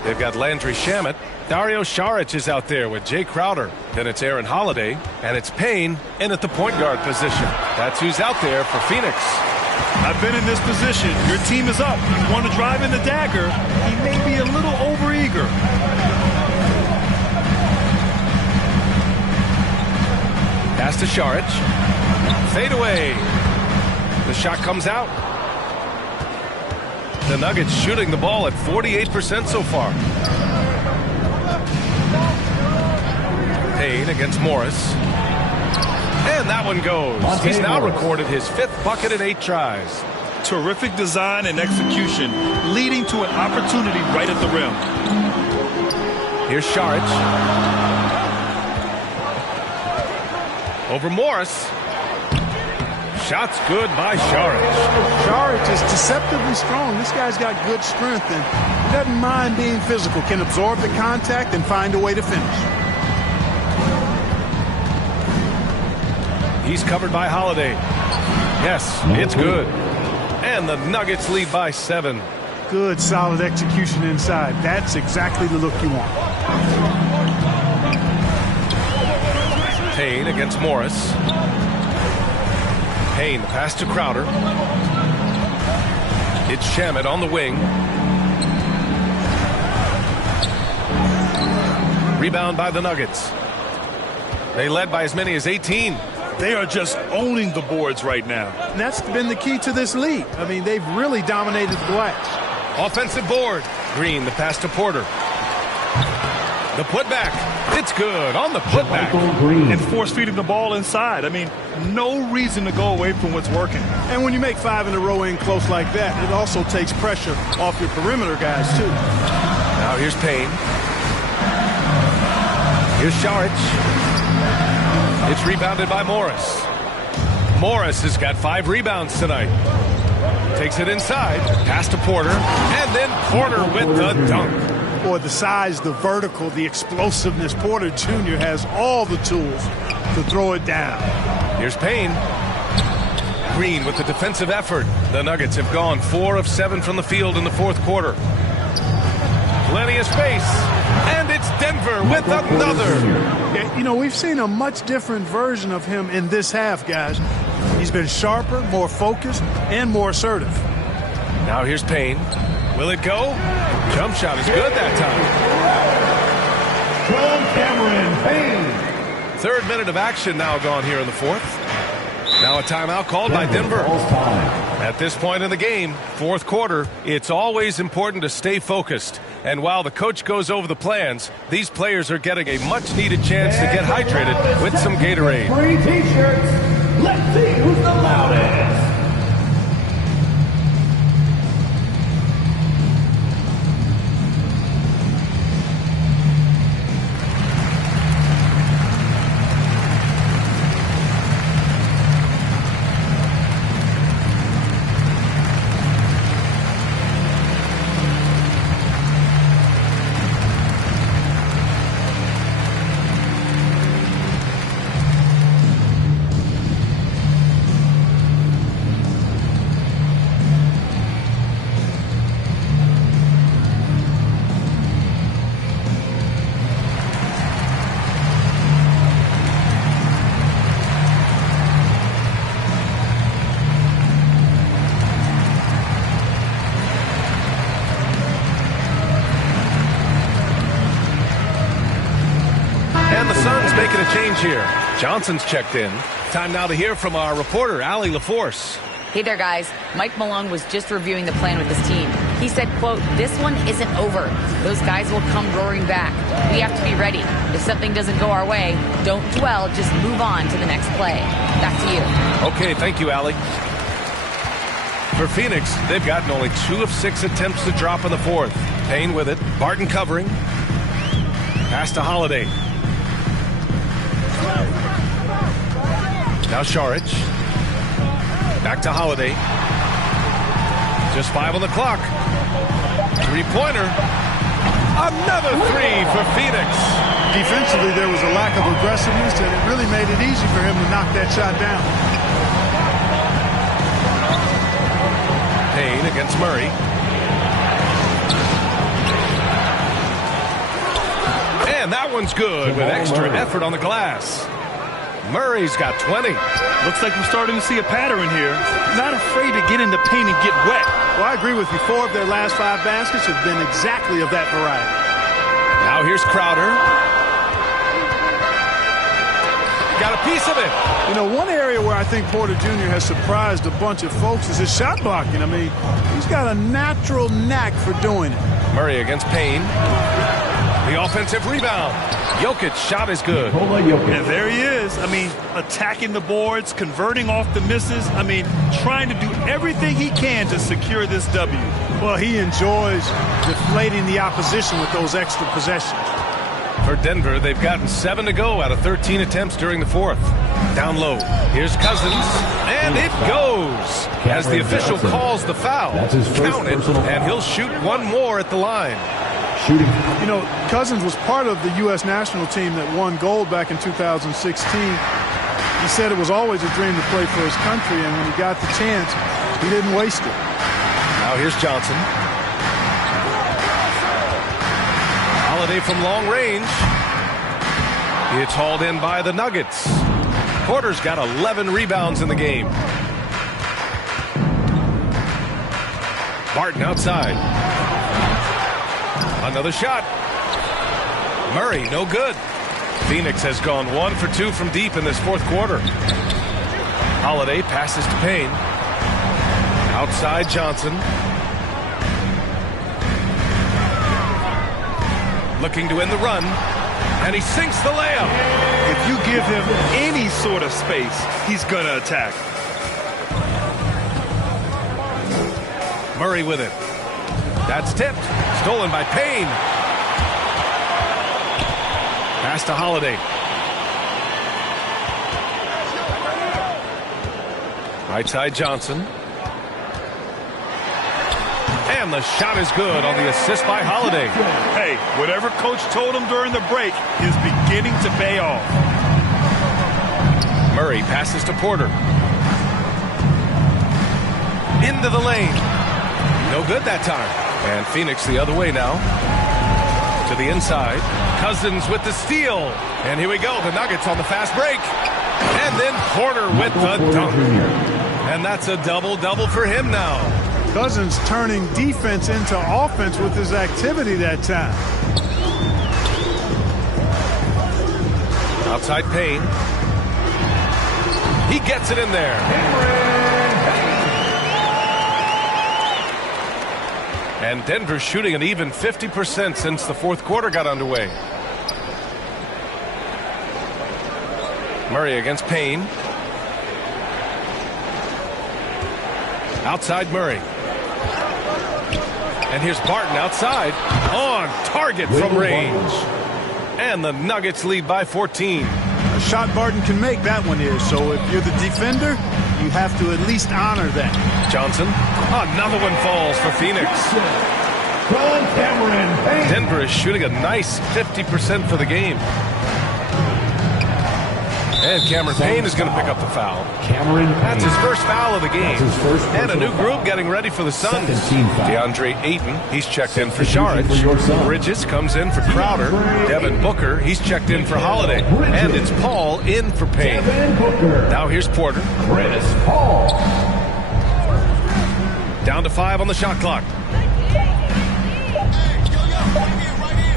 They've got Landry Shamet. Dario Saric is out there with Jay Crowder. Then it's Aaron Holiday. And it's Payne in at the point guard position. That's who's out there for Phoenix. I've been in this position. Your team is up. You want to drive in the dagger. He may be a little overeager. Pass to Saric. Fade away. The shot comes out. The Nuggets shooting the ball at 48% so far. Payne against Morris. And that one goes. He's now recorded his 5th bucket in 8 tries. Terrific design and execution, leading to an opportunity right at the rim. Here's Saric. Over Morris. Shot's good by Saric. Saric is deceptively strong. This guy's got good strength, and he doesn't mind being physical, can absorb the contact and find a way to finish. He's covered by Holiday. Yes, it's good. And the Nuggets lead by 7. Good, solid execution inside. That's exactly the look you want. Payne against Morris. Payne, pass to Crowder. It's Shamet on the wing. Rebound by the Nuggets. They led by as many as 18. They are just owning the boards right now. And that's been the key to this league. I mean, they've really dominated the glass. Offensive board. Green, the pass to Porter. The putback. It's good on the putback. And force feeding the ball inside. I mean, no reason to go away from what's working. And when you make 5 in a row in close like that, it also takes pressure off your perimeter guys, too. Now here's Payne. Here's Saric. It's rebounded by Morris. Morris has got 5 rebounds tonight. Takes it inside. Pass to Porter. And then Porter with the dunk. Boy, the size, the vertical, the explosiveness. Porter Jr. has all the tools to throw it down. Here's Payne. Green with the defensive effort. The Nuggets have gone 4 of 7 from the field in the fourth quarter. Plenty of space. And it's Denver with another. Yeah, you know, we've seen a much different version of him in this half, guys. He's been sharper, more focused, and more assertive. Now here's Payne. Will it go? Jump shot is good that time. Cameron Payne. Third minute of action now gone here in the fourth. Now a timeout called by Denver. At this point in the game, fourth quarter, it's always important to stay focused. And while the coach goes over the plans, these players are getting a much-needed chance to get hydrated with some Gatorade. Free T-shirts. Let's see who's the loudest. Making a change here. Johnson's checked in. Time now to hear from our reporter, Allie LaForce. Hey there, guys. Mike Malone was just reviewing the plan with his team. He said, quote, "This one isn't over. Those guys will come roaring back. We have to be ready. If something doesn't go our way, don't dwell. Just move on to the next play." Back to you. Okay, thank you, Allie. For Phoenix, they've gotten only 2 of 6 attempts to drop in the fourth. Payne with it. Barton covering. Pass to Holiday. Now Šarić. Back to Holiday. Just 5 on the clock. Three-pointer. Another 3 for Phoenix. Defensively, there was a lack of aggressiveness, and it really made it easy for him to knock that shot down. Payne against Murray. And that one's good with extra effort on the glass. Murray's got 20. Looks like we're starting to see a pattern here. Not afraid to get in the paint and get wet. Well, I agree with you. 4 of their last 5 baskets have been exactly of that variety. Now here's Crowder. Got a piece of it. You know, one area where I think Porter Jr. has surprised a bunch of folks is his shot blocking. I mean, he's got a natural knack for doing it. Murray against Payne. The offensive rebound. Jokic shot is good. And there he is. I mean, attacking the boards, converting off the misses. I mean, trying to do everything he can to secure this W. Well, he enjoys deflating the opposition with those extra possessions. For Denver, they've gotten 7 to go out of 13 attempts during the fourth. Down low. Here's Cousins. And it goes. As the official calls the foul. Count it. And he'll shoot one more at the line. Shooting. You know, Cousins was part of the U.S. national team that won gold back in 2016. He said it was always a dream to play for his country, and when he got the chance, he didn't waste it. Now here's Johnson. Holiday from long range. It's hauled in by the Nuggets. Porter's got 11 rebounds in the game. Barton outside. Another shot. Murray, no good. Phoenix has gone 1 for 2 from deep in this fourth quarter. Holiday passes to Payne. Outside Johnson. Looking to end the run. And he sinks the layup. If you give him any sort of space, he's going to attack. Murray with it. That's tipped. Stolen by Payne. Pass to Holiday. Right side Johnson. And the shot is good on the assist by Holiday. Hey, whatever coach told him during the break is beginning to pay off. Murray passes to Porter. Into the lane. No good that time. And Phoenix the other way now. To the inside. Cousins with the steal. And here we go. The Nuggets on the fast break. And then Porter with the dunk. And that's a double-double for him now. Cousins turning defense into offense with his activity that time. Outside Payne. He gets it in there. And Denver's shooting an even 50% since the fourth quarter got underway. Murray against Payne. Outside Murray. And here's Barton outside. On target from range. And the Nuggets lead by 14. A shot Barton can make, that one is. So if you're the defender, you have to at least honor that. Johnson. Another one falls for Phoenix. Denver is shooting a nice 50% for the game. And Cameron Payne is going to pick up the foul. That's his first foul of the game. And a new group getting ready for the Suns. DeAndre Ayton, he's checked in for Saric. Bridges comes in for Crowder. Devin Booker, he's checked in for Holiday. And it's Paul in for Payne. Now here's Porter. Down to 5 on the shot clock.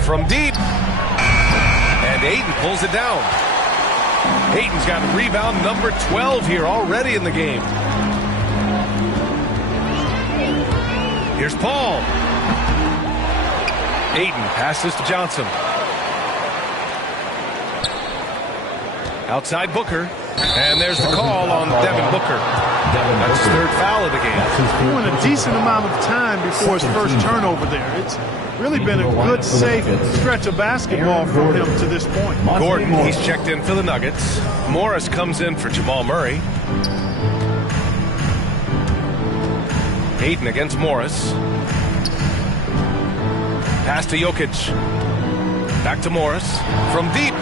From deep. And Ayton pulls it down. Ayton's got rebound number 12 here already in the game. Here's Paul. Ayton passes to Johnson. Outside Booker. And there's the call on Devin Booker. That's his third foul of the game. He went a decent amount of time before his first turnover there. It's really been a good, safe stretch of basketball from him to this point. Gordon, he's checked in for the Nuggets. Morris comes in for Jamal Murray. Ayton against Morris. Pass to Jokic. Back to Morris. From deep.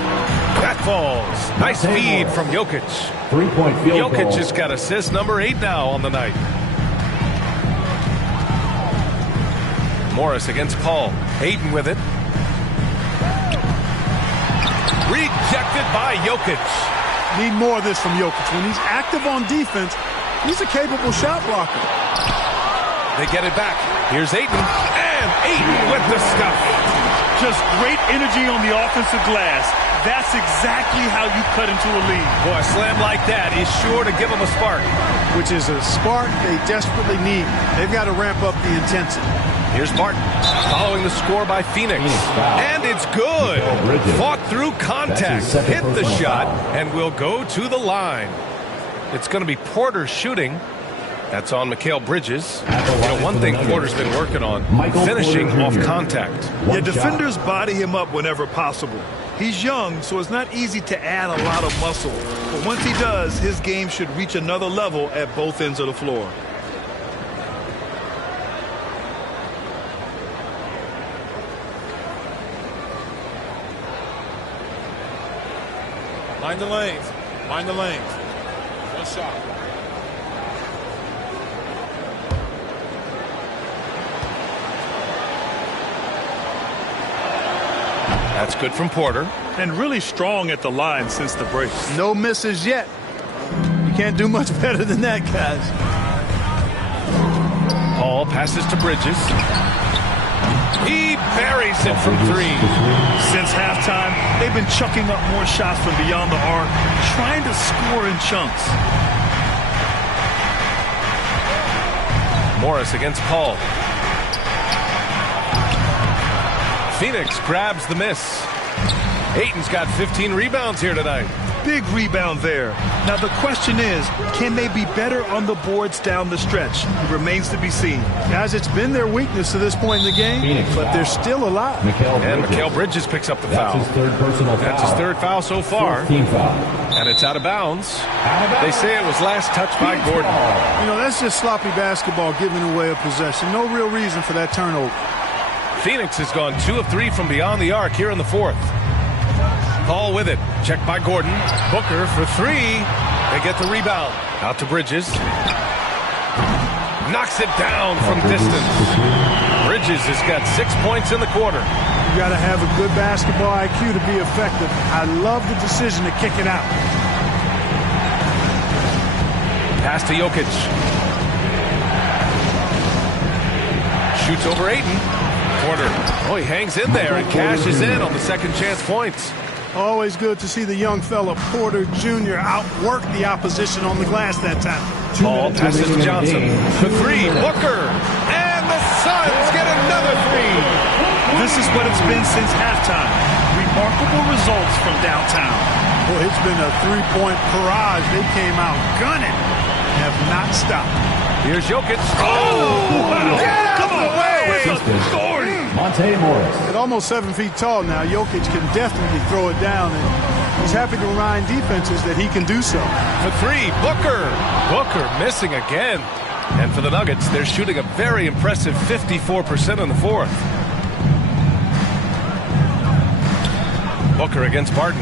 That falls. Nice feed from Jokic. 3-point field Jokic goal. has got assist number 8 now on the night. Morris against Paul. Ayton with it. Rejected by Jokic. Need more of this from Jokic. When he's active on defense, he's a capable shot blocker. They get it back. Here's Ayton. And Ayton with the stuff. Just great energy on the offensive glass. That's exactly how you cut into a lead. Boy, a slam like that is sure to give them a spark. Which is a spark they desperately need. They've got to ramp up the intensity. Here's Barton following the score by Phoenix. And it's good. Fought through contact. Hit the shot and will go to the line. It's going to be Porter shooting. That's on Mikal Bridges. You know, one thing Porter's been working on, finishing off contact. Yeah, defenders body him up whenever possible. He's young, so it's not easy to add a lot of muscle. But once he does, his game should reach another level at both ends of the floor. Mind the lanes. Mind the lanes. One shot. That's good from Porter. And really strong at the line since the break. No misses yet. You can't do much better than that, guys. Paul passes to Bridges. He buries it from 3. Since halftime, they've been chucking up more shots from beyond the arc, trying to score in chunks. Morris against Paul. Phoenix grabs the miss. Ayton's got 15 rebounds here tonight. Big rebound there. Now the question is, can they be better on the boards down the stretch? It remains to be seen. Guys, it's been their weakness to this point in the game, but they're still alive. And Mikal Bridges picks up the foul. That's his third personal foul. That's his third foul so far. Team foul. And it's out of bounds. They say it was last touched by Gordon. You know, that's just sloppy basketball, giving away a possession. No real reason for that turnover. Phoenix has gone 2 of 3 from beyond the arc here in the fourth. Paul with it. Checked by Gordon. Booker for 3. They get the rebound. Out to Bridges. Knocks it down from distance. Bridges has got 6 points in the quarter. You got to have a good basketball IQ to be effective. I love the decision to kick it out. Pass to Jokic. Shoots over Ayton. Porter. Oh, he hangs in there and cashes in on the second chance points. Always good to see the young fella Porter Jr. outwork the opposition on the glass that time. Paul passes to Johnson. For 3. Booker. And the Suns get another 3. This is what it's been since halftime. Remarkable results from downtown. Boy, it's been a three-point barrage. They came out gunning. Have not stopped. Here's Jokic. Oh! Get out of the way! Monte Morris. At almost 7 feet tall now, Jokic can definitely throw it down, and he's happy to remind defenses that he can do so. For 3, Booker. Booker missing again. And for the Nuggets, they're shooting a very impressive 54% in the fourth. Booker against Barton.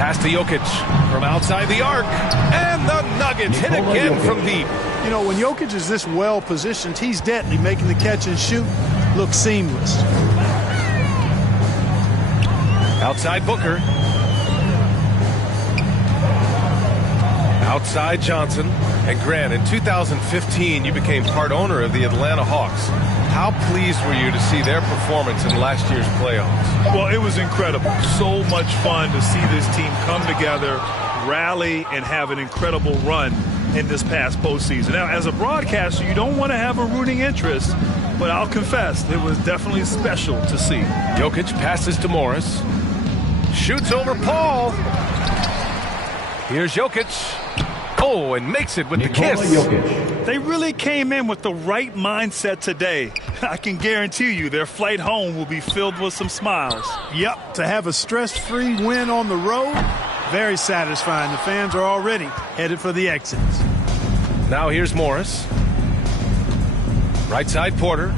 Pass to Jokic from outside the arc. And the Nuggets hit again from deep. You know, when Jokic is this well positioned, he's deadly, making the catch and shoot look seamless. Outside Booker. Outside Johnson. And Grant, in 2015, you became part owner of the Atlanta Hawks. How pleased were you to see their performance in last year's playoffs? Well, it was incredible. So much fun to see this team come together, rally, and have an incredible run in this past postseason. Now, as a broadcaster, you don't want to have a rooting interest, but I'll confess, it was definitely special to see. Jokic passes to Morris. Shoots over Paul. Here's Jokic. Oh, and makes it with the kiss. They really came in with the right mindset today. I can guarantee you their flight home will be filled with some smiles. Yep, to have a stress-free win on the road, very satisfying. The fans are already headed for the exits. Now here's Morris. Right side Porter.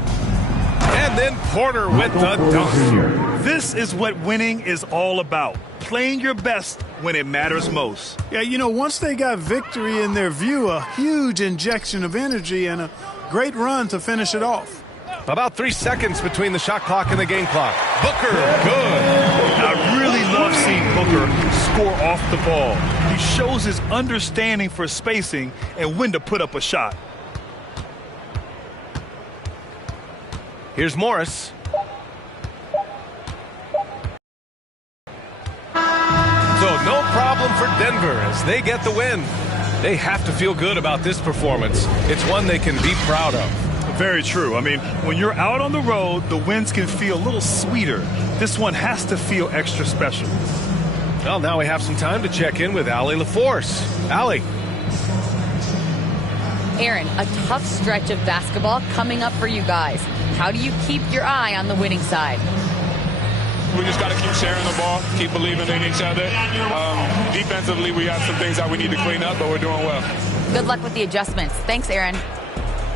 And then Porter with the dunk. This is what winning is all about. Playing your best when it matters most. Yeah, you know, once they got victory in their view, a huge injection of energy and a great run to finish it off. About 3 seconds between the shot clock and the game clock. Booker, good. I really love seeing Booker score off the ball. He shows his understanding for spacing and when to put up a shot. Here's Morris. So no problem for Denver as they get the win. They have to feel good about this performance. It's one they can be proud of. Very true. I mean, when you're out on the road, the wins can feel a little sweeter. This one has to feel extra special. Well, now we have some time to check in with Allie LaForce. Allie. Aaron, a tough stretch of basketball coming up for you guys. How do you keep your eye on the winning side? We just got to keep sharing the ball, keep believing in each other. Defensively, we have some things that we need to clean up, but we're doing well. Good luck with the adjustments. Thanks, Aaron.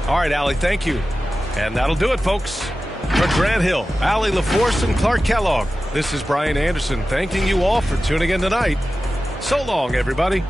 All right, Allie, thank you. And that'll do it, folks. For Grant Hill, Allie LaForce, and Clark Kellogg, this is Brian Anderson thanking you all for tuning in tonight. So long, everybody.